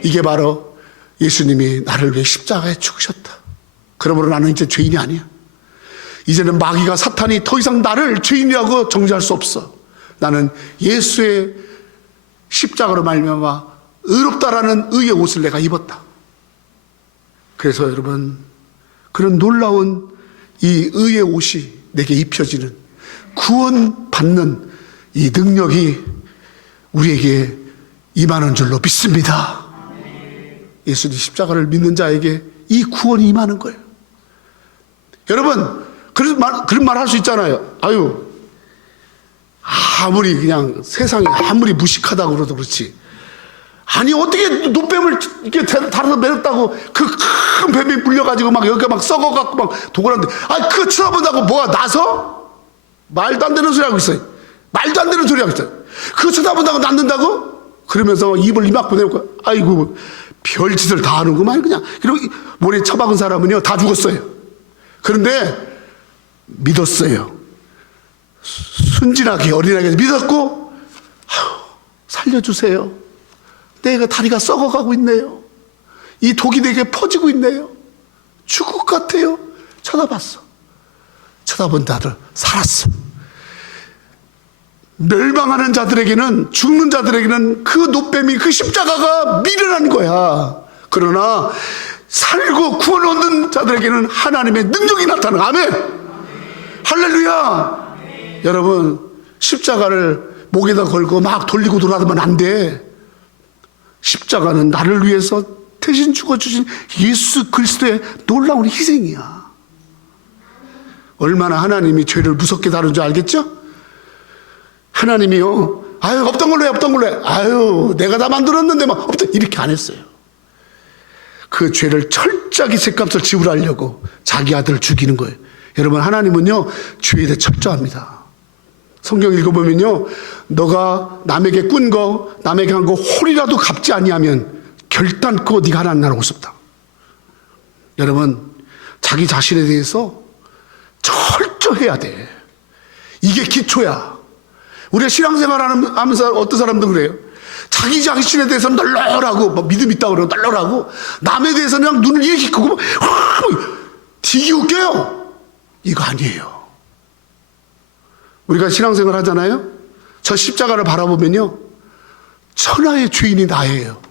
이게 바로 예수님이 나를 위해 십자가에 죽으셨다. 그러므로 나는 이제 죄인이 아니야. 이제는 마귀가 사탄이 더 이상 나를 죄인이라고 정죄할 수 없어. 나는 예수의 십자가로 말미암아 의롭다라는 의의 옷을 내가 입었다. 그래서 여러분, 그런 놀라운 이 의의 옷이 내게 입혀지는, 구원받는 이 능력이 우리에게 임하는 줄로 믿습니다. 예수님 십자가를 믿는 자에게 이 구원이 임하는 거예요. 여러분, 그런 말 할 수 있잖아요. 아유, 아무리 그냥 세상이 아무리 무식하다고 그러도 그렇지, 아니 어떻게 노뱀을 이렇게 달아서 매렸다고 그 큰 뱀이 물려가지고 막 여기가 막 썩어갖고 막 도굴하는데, 아니 그거 쳐다본다고 뭐가 나서? 말도 안 되는 소리 하고 있어요. 말도 안 되는 소리 하고 있어요. 그거 쳐다본다고 낫는다고? 그러면서 입을 이만큼 내고, 아이고 별짓을 다 하는구만 그냥. 그리고 머리에 처박은 사람은요 다 죽었어요. 그런데 믿었어요. 순진하게 어린아이가 믿었고, 살려주세요. 내가 다리가 썩어가고 있네요. 이 독이 내게 퍼지고 있네요. 죽을 것 같아요. 쳐다봤어. 쳐다본 자들 살았어. 멸망하는 자들에게는, 죽는 자들에게는 그 노뱀이, 그 십자가가 미련한 거야. 그러나 살고 구원 얻는 자들에게는 하나님의 능력이 나타나. 아멘. 할렐루야. 여러분, 십자가를 목에다 걸고 막 돌리고 돌아다니면 안 돼. 십자가는 나를 위해서 대신 죽어주신 예수 그리스도의 놀라운 희생이야. 얼마나 하나님이 죄를 무섭게 다룬 줄 알겠죠? 하나님이요, 아유 없던 걸로 해, 없던 걸로 해. 아유 내가 다 만들었는데 막 없던, 이렇게 안 했어요. 그 죄를 철저하게 죗값을 지불하려고 자기 아들을 죽이는 거예요. 여러분, 하나님은요 죄에 대해 철저합니다. 성경 읽어보면요, 너가 남에게 꾼 거, 남에게 한 거 홀이라도 갚지 아니하면 결단코 네가 하나님 나라 오습다. 여러분, 자기 자신에 대해서 철저해야 돼. 이게 기초야. 우리가 신앙생활 하면서 어떤 사람도 그래요. 자기 자신에 대해서는 널널하고 뭐 믿음 있다고 그러고 널널하고, 남에 대해서는 그냥 눈을 이렇게 크고 되게 웃겨요. 이거 아니에요. 우리가 신앙생활 하잖아요. 저 십자가를 바라보면요, 천하의 죄인이 나예요.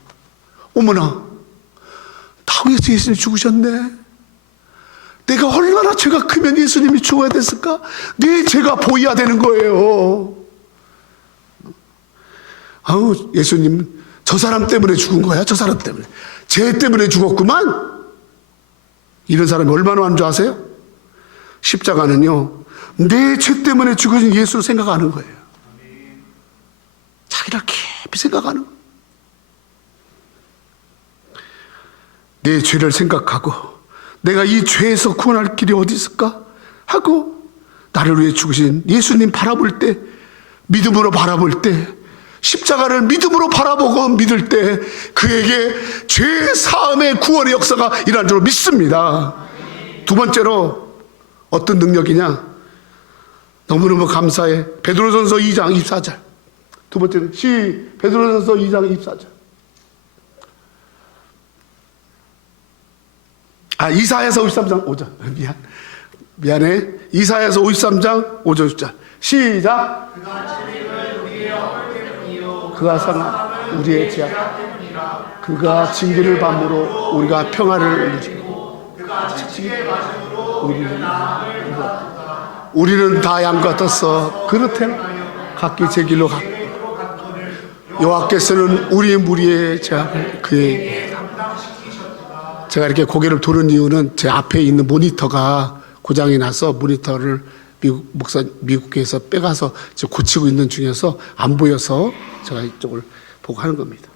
어머나, 나 위해서 예수님이 죽으셨네. 내가 얼마나 죄가 크면 예수님이 죽어야 됐을까? 내 죄가 보여야 되는 거예요. 아우, 예수님 저 사람 때문에 죽은 거야. 저 사람 때문에, 죄 때문에 죽었구만. 이런 사람이 얼마나 많은 줄 아세요? 십자가는요, 내 죄 때문에 죽어진 예수를 생각하는 거예요. 자기를 깊이 생각하는 거예요. 내 죄를 생각하고, 내가 이 죄에서 구원할 길이 어디 있을까 하고, 나를 위해 죽으신 예수님 바라볼 때, 믿음으로 바라볼 때, 십자가를 믿음으로 바라보고 믿을 때 그에게 죄 사함의 구원의 역사가 일어난 줄 믿습니다. 두 번째로 어떤 능력이냐? 너무너무 감사해. 베드로전서 2장 24절. 두 번째는 베드로전서 2장 24절. 이사야서 53장 5절. 미안해. 이사야서 53장 5절 6절. 시작. 그가 상한 우리의 죄악, 그가 징계를 받음으로 우리가 평화를 누리고, 우리는 다 양 같았어. 그렇대 각기 제 길로 갔고, 여호와께서는 우리 무리의 죄악을 그에게. 제가 이렇게 고개를 도는 이유는 제 앞에 있는 모니터가 고장이 나서 모니터를 미국에서 빼가서 고치고 있는 중에서 안 보여서 제가 이쪽을 보고 하는 겁니다.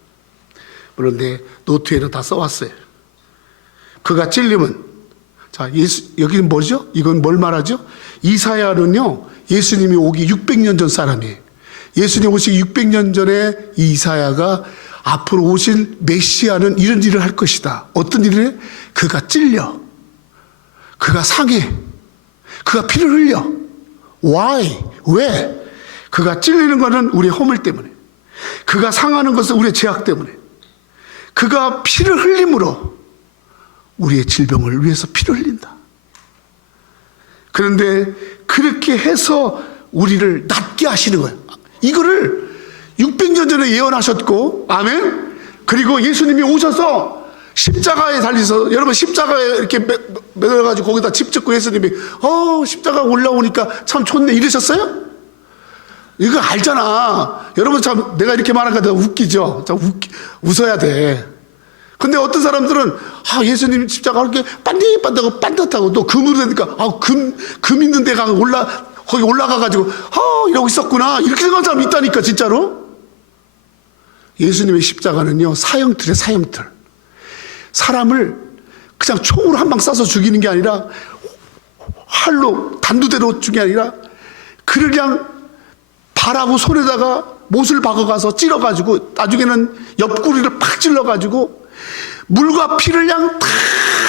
물론 내 노트에는 다 써왔어요. 그가 찔림은, 자, 여기는 뭐죠? 이건 뭘 말하죠? 이사야는요, 예수님이 오기 600년 전 사람이에요. 예수님 오시기 600년 전에 이사야가 앞으로 오실 메시아는 이런 일을 할 것이다. 어떤 일을 해? 그가 찔려, 그가 상해, 그가 피를 흘려. Why? 왜? 그가 찔리는 것은 우리의 허물 때문에, 그가 상하는 것은 우리의 죄악 때문에, 그가 피를 흘림으로 우리의 질병을 위해서 피를 흘린다. 그런데 그렇게 해서 우리를 낫게 하시는 거예요. 이거를 600년 전에 예언하셨고, 아멘. 그리고 예수님이 오셔서 십자가에 달리셔서, 여러분 십자가에 이렇게 매달려가지고 거기다 집 짓고 예수님이 십자가 올라오니까 참 좋네 이러셨어요? 이거 알잖아. 여러분 참 내가 이렇게 말하니까 웃기죠? 참 웃어야 돼. 근데 어떤 사람들은 예수님 십자가 이렇게 반듯반듯하고 반듯하고 또 금으로 되니까 금 있는 데가 거기 올라가가지고 이러고 있었구나 이렇게 생각하는 사람이 있다니까. 진짜로 예수님의 십자가는요 사형틀이에요. 사형틀. 사람을 그냥 총으로 한 방 쏴서 죽이는 게 아니라 활로 단두대로 죽이는 게 아니라 그를 그냥 발하고 손에다가 못을 박아가서 찔러가지고 나중에는 옆구리를 팍 찔러가지고 물과 피를 그냥 다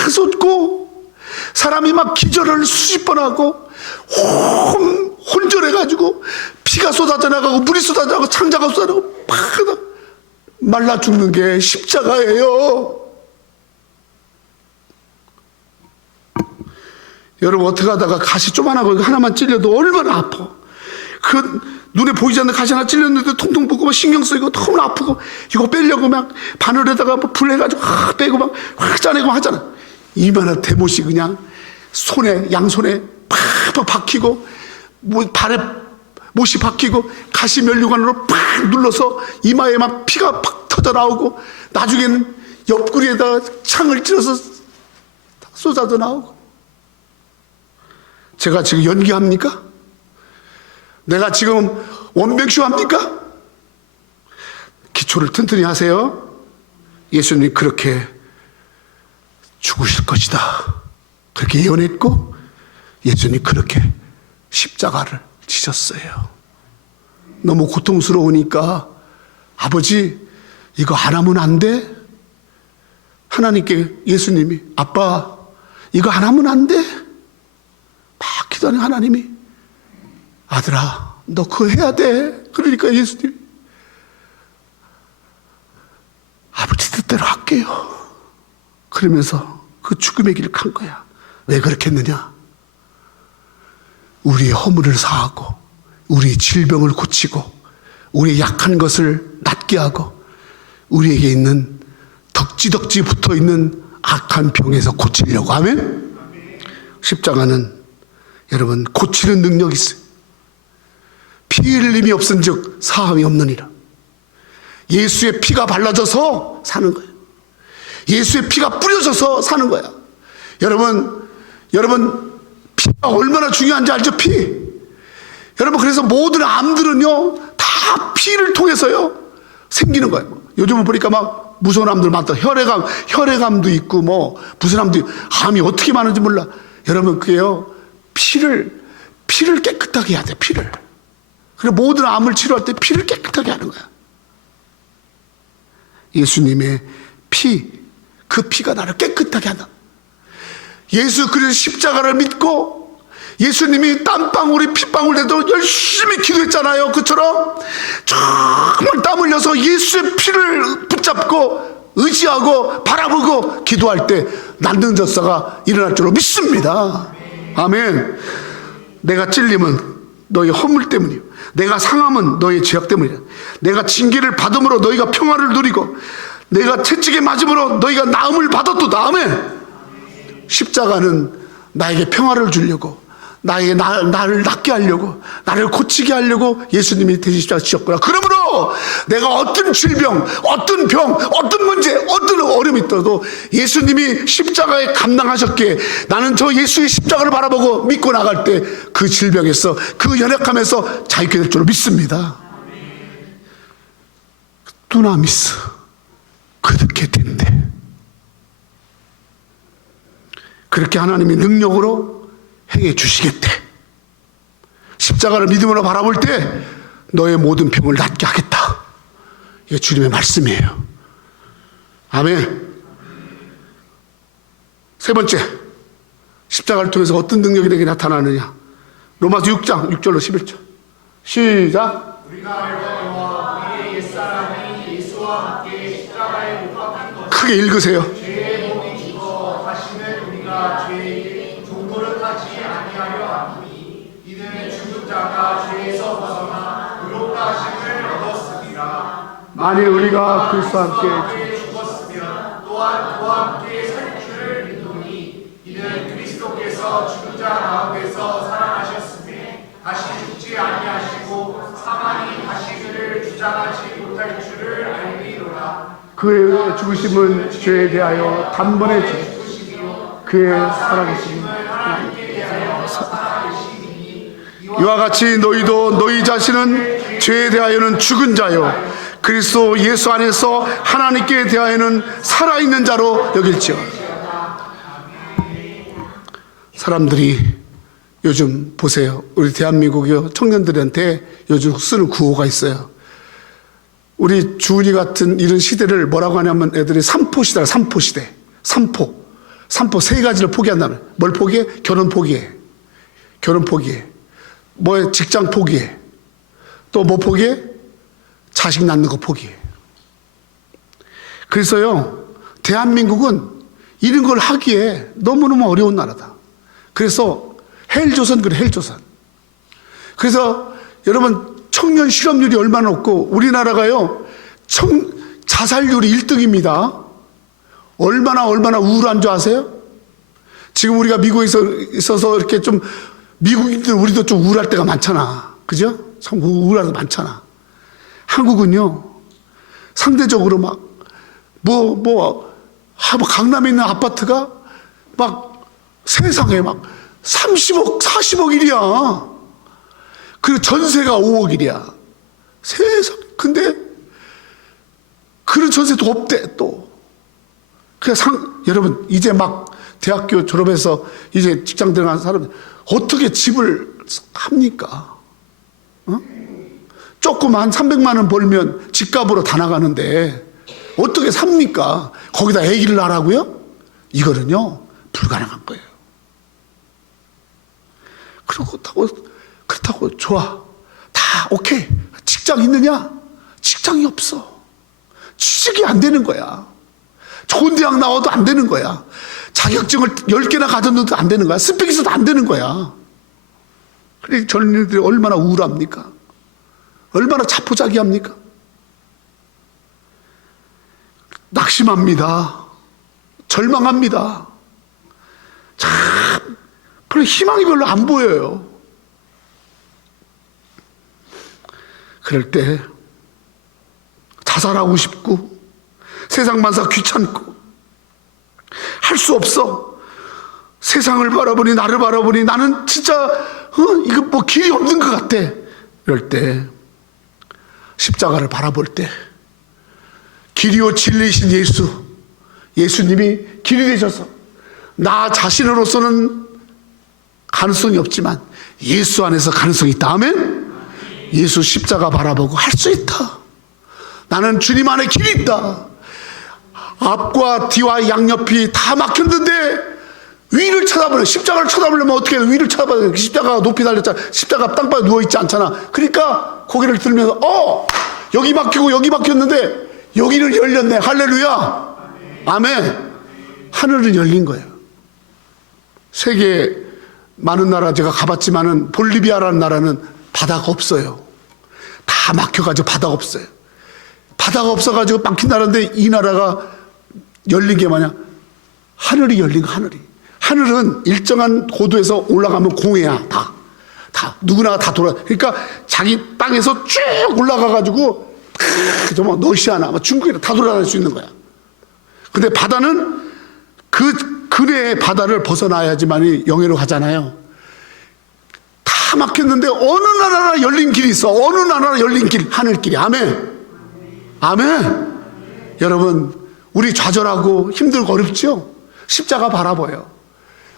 쏟고 사람이 막 기절을 수십 번 하고 혼절해가지고 피가 쏟아져 나가고 물이 쏟아져 나가고 창자가 쏟아져 나가고 팍 말라 죽는 게 십자가예요. 여러분 어떻게 하다가 가시 조그만하고 하나만 찔려도 얼마나 아파. 그 눈에 보이지 않는 가시 하나 찔렸는데 통통 붓고 막 신경 쓰이고 너무 아프고 이거 빼려고 막 바늘에다가 불 해가지고 빼고 막 짜내고 하잖아. 이만한 대못이 그냥 손에 양손에 팍팍 박히고 발에 못이 박히고 가시 면류관으로 팍 눌러서 이마에 막 피가 팍 터져 나오고 나중에는 옆구리에다가 창을 찔러서 쏟아져 나오고. 제가 지금 연기합니까? 내가 지금 원백쇼 합니까? 기초를 튼튼히 하세요. 예수님이 그렇게 죽으실 것이다 그렇게 예언했고 예수님이 그렇게 십자가를 지셨어요. 너무 고통스러우니까 아버지 이거 안 하면 안 돼? 하나님께 예수님이 아빠 이거 안 하면 안 돼? 막 기도하는 하나님이 아들아 너 그거 해야 돼. 그러니까 예수님 아버지 뜻대로 할게요. 그러면서 그 죽음의 길을 간 거야. 왜 그렇게 했느냐? 우리의 허물을 사하고 우리의 질병을 고치고 우리의 약한 것을 낫게 하고 우리에게 있는 덕지덕지 붙어있는 악한 병에서 고치려고 하면 십자가는 여러분 고치는 능력이 있어요. 피 흘림이 없은즉 사함이 없느니라. 예수의 피가 발라져서 사는 거예요. 예수의 피가 뿌려져서 사는 거야. 여러분 피가 얼마나 중요한지 알죠? 피. 여러분 그래서 모든 암들은요 다 피를 통해서요 생기는 거예요. 요즘은 보니까 막 무서운 암들 많다. 혈액암도 있고 뭐 무슨 암도 있고 암이 어떻게 많은지 몰라. 여러분 그게요 피를 깨끗하게 해야 돼. 피를. 그래서 모든 암을 치료할 때 피를 깨끗하게 하는 거야. 예수님의 피, 그 피가 나를 깨끗하게 한다. 예수 그리스도 십자가를 믿고 예수님이 땀방울이 핏방울 돼도 열심히 기도했잖아요. 그처럼 정말 땀 흘려서 예수의 피를 붙잡고 의지하고 바라보고 기도할 때 낫는 역사가 일어날 줄로 믿습니다. 아멘. 내가 찔림은 너희 허물 때문이요 내가 상함은 너희 죄악 때문이라. 내가 징계를 받음으로 너희가 평화를 누리고 내가 채찍에 맞음으로 너희가 나음을 받았도다. 아멘. 십자가는 나에게 평화를 주려고 나를 낫게 하려고 나를 고치게 하려고 예수님이 대신 십자가 지셨구나. 그러므로 내가 어떤 질병 어떤 병 어떤 문제 어떤 어려움이 있더라도 예수님이 십자가에 감당하셨기에 나는 저 예수의 십자가를 바라보고 믿고 나갈 때 그 질병에서 그 연약함에서 자유케 될 줄로 믿습니다. 두나미스 그렇게 된대. 그렇게 하나님이 능력으로 행해 주시겠대. 십자가를 믿음으로 바라볼 때 너의 모든 병을 낫게 하겠다. 이게 주님의 말씀이에요. 아멘. 세 번째, 십자가를 통해서 어떤 능력이 내게 나타나느냐. 로마서 6장 6절로 11절 시작. 우리가 알거니와 우리의 옛사람이 예수와 함께 십자가에 못 박힌 것 크게 읽으세요. 죄의 몸이 죽어 다시 받아 죄에서 벗어나 의롭다 하심을 얻었으리라. 만일 우리가 그리스도와 함께 죽었으면 또한 그와 함께 살 줄을 믿노니 이는 그리스도께서 죽은 자 가운데서 살아나셨으며 다시 죽지 아니하시고 사망이 다시 그를 주장하지 못할 줄을 알리로라. 그의 죽으심은 죄에 대하여 단번에 죄, 그의 살아계심은 하나님께 대하여 이와 같이 너희도 너희 자신은 죄에 대하여는 죽은 자요 그리스도 예수 안에서 하나님께 대하여는 살아있는 자로 여길지어다. 사람들이 요즘 보세요. 우리 대한민국 청년들한테 요즘 쓰는 구호가 있어요. 우리 주은이 같은 이런 시대를 뭐라고 하냐면 애들이 삼포 시대라. 삼포 시대. 삼포 세 가지를 포기한다는. 뭘 포기해? 결혼 포기해. 결혼 포기해. 뭐 직장 포기해. 또 뭐 포기해? 자식 낳는 거 포기해. 그래서요, 대한민국은 이런 걸 하기에 너무너무 어려운 나라다. 그래서 헬조선 그래, 헬조선. 그래서 여러분 청년 실업률이 얼마나 높고 우리나라가요 자살률이 1등입니다. 얼마나 우울한 줄 아세요? 지금 우리가 미국에 있어서 이렇게 좀 미국인들 우리도 좀 우울할 때가 많잖아. 그죠? 참 우울할 때 많잖아. 한국은요 상대적으로 막 강남에 있는 아파트가 막 세상에 막 30억 40억이야. 그리고 전세가 5억이야. 세상. 근데 그런 전세도 없대 또. 여러분 이제 막 대학교 졸업해서 이제 직장 들어간 사람 어떻게 집을 합니까? 어? 조금 한 300만 원 벌면 집값으로 다 나가는데 어떻게 삽니까? 거기다 아기를 낳으라고요? 이거는요 불가능한 거예요. 그렇다고 좋아. 다 오케이. 직장 있느냐? 직장이 없어. 취직이 안 되는 거야. 좋은 대학 나와도 안 되는 거야. 자격증을 10개나 가졌는데도 안 되는 거야. 스펙 있어도 안 되는 거야. 그래 젊은이들이 얼마나 우울합니까? 얼마나 자포자기합니까? 낙심합니다. 절망합니다. 참 별로 희망이 별로 안 보여요. 그럴 때 자살하고 싶고 세상 만사 귀찮고 할 수 없어. 세상을 바라보니 나를 바라보니 나는 진짜 이거 뭐 길이 없는 것 같아. 이럴 때 십자가를 바라볼 때 길이요 진리이신 예수님이 길이 되셔서 나 자신으로서는 가능성이 없지만 예수 안에서 가능성이 있다. 아멘. 예수 십자가 바라보고 할 수 있다. 나는 주님 안에 길이 있다. 앞과 뒤와 양옆이 다 막혔는데 위를 쳐다보려. 십자가를 쳐다보려면 어떻게 해요? 위를 쳐다봐야 돼. 십자가가 높이 달렸잖아. 십자가 땅바닥에 누워있지 않잖아. 그러니까 고개를 들면서 여기 막히고 여기 막혔는데 여기는 열렸네. 할렐루야. 아멘. 하늘은 열린 거예요. 세계 많은 나라 제가 가봤지만은 볼리비아라는 나라는 바다가 없어요. 다 막혀가지고 바다가 없어요. 바다가 없어가지고 막힌 나라인데 이 나라가 열린 게 뭐냐? 하늘이 열린 거. 하늘은 일정한 고도에서 올라가면 공해야. 다 누구나 다 돌아. 그러니까 자기 땅에서 쭉 올라가가지고 뭐 러시아나 중국이나 다 돌아다닐 수 있는 거야. 근데 바다는 그 근해의 바다를 벗어나야지만이 영해로 가잖아요. 다 막혔는데 어느 나라나 열린 길이 있어. 어느 나라나 열린 길, 하늘길이. 아멘. 아멘. 여러분 우리 좌절하고 힘들고 어렵죠? 십자가 바라봐요.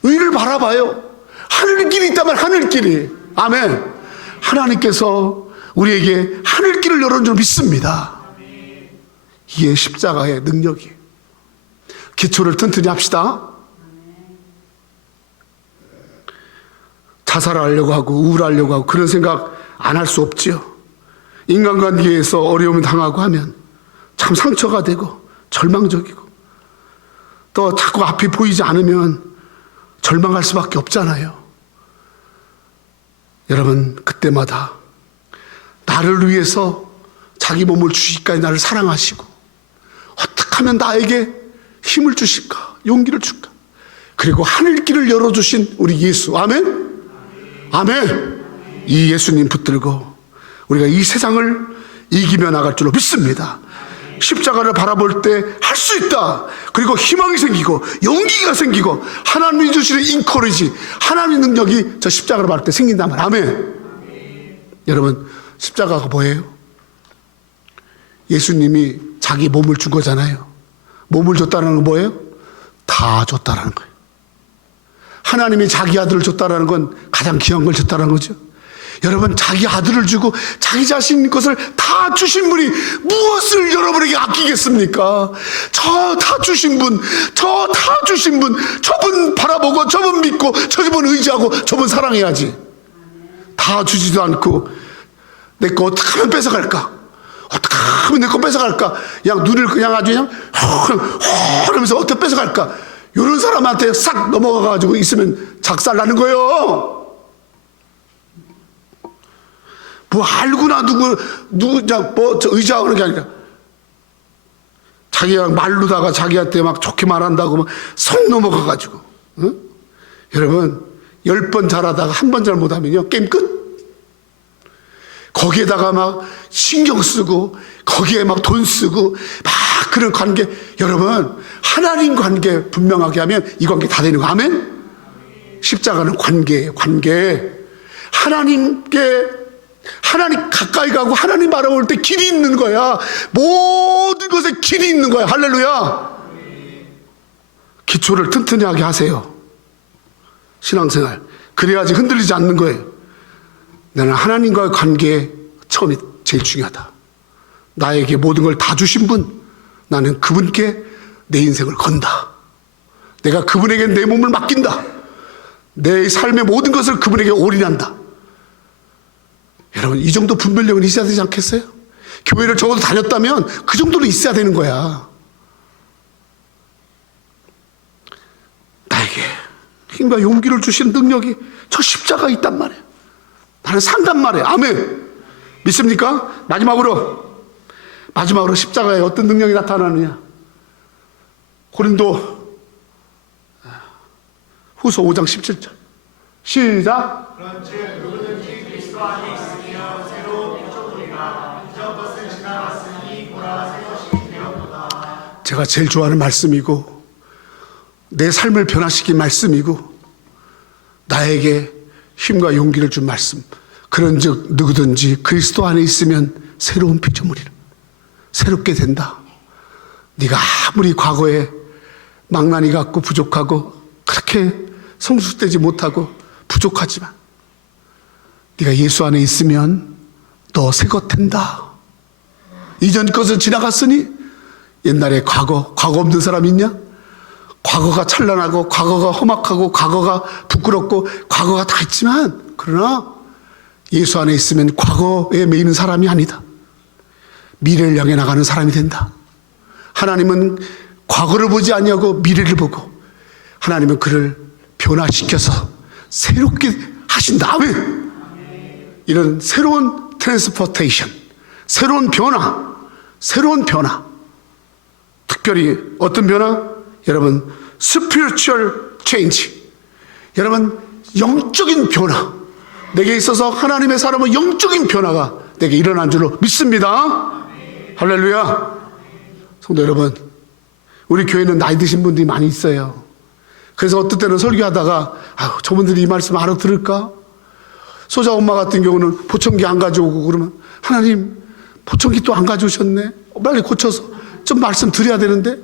의를 바라봐요. 하늘길이 있다면 하늘길이. 아멘. 하나님께서 우리에게 하늘길을 열어준 줄 믿습니다. 이게 십자가의 능력이. 기초를 튼튼히 합시다. 자살하려고 하고 우울하려고 하고 그런 생각 안 할 수 없지요. 인간관계에서 어려움을 당하고 하면 참 상처가 되고 절망적이고 또 자꾸 앞이 보이지 않으면 절망할 수밖에 없잖아요. 여러분, 그때마다 나를 위해서 자기 몸을 주시기까지 나를 사랑하시고 어떻게 하면 나에게 힘을 주실까, 용기를 줄까. 그리고 하늘길을 열어주신 우리 예수. 아멘? 아멘. 이 예수님 붙들고 우리가 이 세상을 이기며 나갈 줄로 믿습니다. 십자가를 바라볼 때 할 수 있다. 그리고 희망이 생기고 용기가 생기고 하나님이 주시는 인커리지, 하나님의 능력이 저 십자가를 바라볼 때 생긴단 말이에요. 아멘. 여러분, 십자가가 뭐예요? 예수님이 자기 몸을 준 거잖아요. 몸을 줬다는 건 뭐예요? 다 줬다는 거예요. 하나님이 자기 아들을 줬다는 건 가장 귀한 걸 줬다는 거죠. 여러분, 자기 아들을 주고 자기 자신 것을 다 주신 분이 무엇을 여러분에게 아끼겠습니까? 저 다 주신 분, 저 다 주신 분, 저분 바라보고 저분 믿고 저분 의지하고 저분 사랑해야지. 다 주지도 않고 내 거 어떻게 하면 뺏어갈까? 어떻게 하면 내 거 뺏어갈까? 그냥 눈을 그냥 아주 그냥 하면서 어떻게 뺏어갈까? 이런 사람한테 싹 넘어가가지고 있으면 작살나는 거예요. 뭐 알구나 저 의지하는 게 아니라 자기가 말로다가 자기한테 막 좋게 말한다고 막 속 넘어가가지고, 응? 여러분, 10번 잘하다가 한 번 잘못하면요 게임 끝. 거기에다가 막 신경 쓰고 거기에 막 돈 쓰고 막 그런 관계, 여러분, 하나님 관계 분명하게 하면 이 관계 다 되는 거. 아멘? 십자가는 관계예요. 관계. 하나님 가까이 가고 하나님 바라볼 때 길이 있는 거야. 모든 것에 길이 있는 거야. 할렐루야. 기초를 튼튼히 하게 하세요. 신앙생활. 그래야지 흔들리지 않는 거예요. 나는 하나님과의 관계에 처음이 제일 중요하다. 나에게 모든 걸 다 주신 분, 나는 그분께 내 인생을 건다. 내가 그분에게 내 몸을 맡긴다. 내 삶의 모든 것을 그분에게 올인한다. 여러분, 이 정도 분별력은 있어야 되지 않겠어요? 교회를 적어도 다녔다면 그 정도는 있어야 되는 거야. 나에게 힘과 용기를 주신 능력이 저 십자가에 있단 말이에요. 나는 산단 말이에요. 아멘. 믿습니까? 마지막으로 십자가에 어떤 능력이 나타나느냐. 고린도 후서 5장 17절 시작. 그런즉 누구든지 그리스도 안에 있으며 새로운 피조물이라 이전 것은 지나갔으니 보라 새 것이 되었도다. 제가 제일 좋아하는 말씀이고 내 삶을 변화시킨 말씀이고 나에게 힘과 용기를 준 말씀. 그런즉 누구든지 그리스도 안에 있으면 새로운 피조물이라. 새롭게 된다. 네가 아무리 과거에 망나니 같고 부족하고 그렇게 성숙되지 못하고 부족하지만 네가 예수 안에 있으면 너 새 것 된다. 이전 것은 지나갔으니 옛날에 과거 없는 사람 있냐? 과거가 찬란하고 과거가 험악하고 과거가 부끄럽고 과거가 다 있지만, 그러나 예수 안에 있으면 과거에 매이는 사람이 아니다. 미래를 향해 나가는 사람이 된다. 하나님은 과거를 보지 아니하고 미래를 보고 하나님은 그를 변화시켜서 새롭게 하신다. 아멘. 이런 새로운 트랜스포테이션, 새로운 변화. 특별히 어떤 변화? 여러분, spiritual change. 여러분, 영적인 변화. 내게 있어서 하나님의 사람은 영적인 변화가 내게 일어난 줄로 믿습니다. 할렐루야. 성도 여러분, 우리 교회는 나이 드신 분들이 많이 있어요. 그래서 어떤 때는 설교하다가 저분들이 이 말씀 알아들을까? 소자 엄마 같은 경우는 보청기 안 가져오고 그러면, 하나님 보청기 또 안 가져오셨네. 빨리 고쳐서 좀 말씀 드려야 되는데.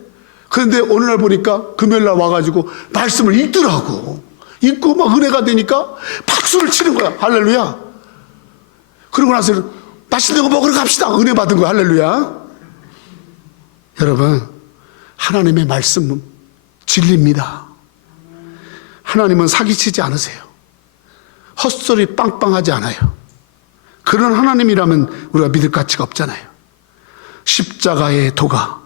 그런데 어느 날 보니까 금요일날 와가지고 말씀을 읽더라고. 읽고 막 은혜가 되니까 박수를 치는 거야. 할렐루야. 그러고 나서 맛있는 거 먹으러 갑시다. 은혜 받은 거야. 할렐루야. 여러분, 하나님의 말씀은 진리입니다. 하나님은 사기치지 않으세요. 헛소리 빵빵하지 않아요. 그런 하나님이라면 우리가 믿을 가치가 없잖아요. 십자가의 도가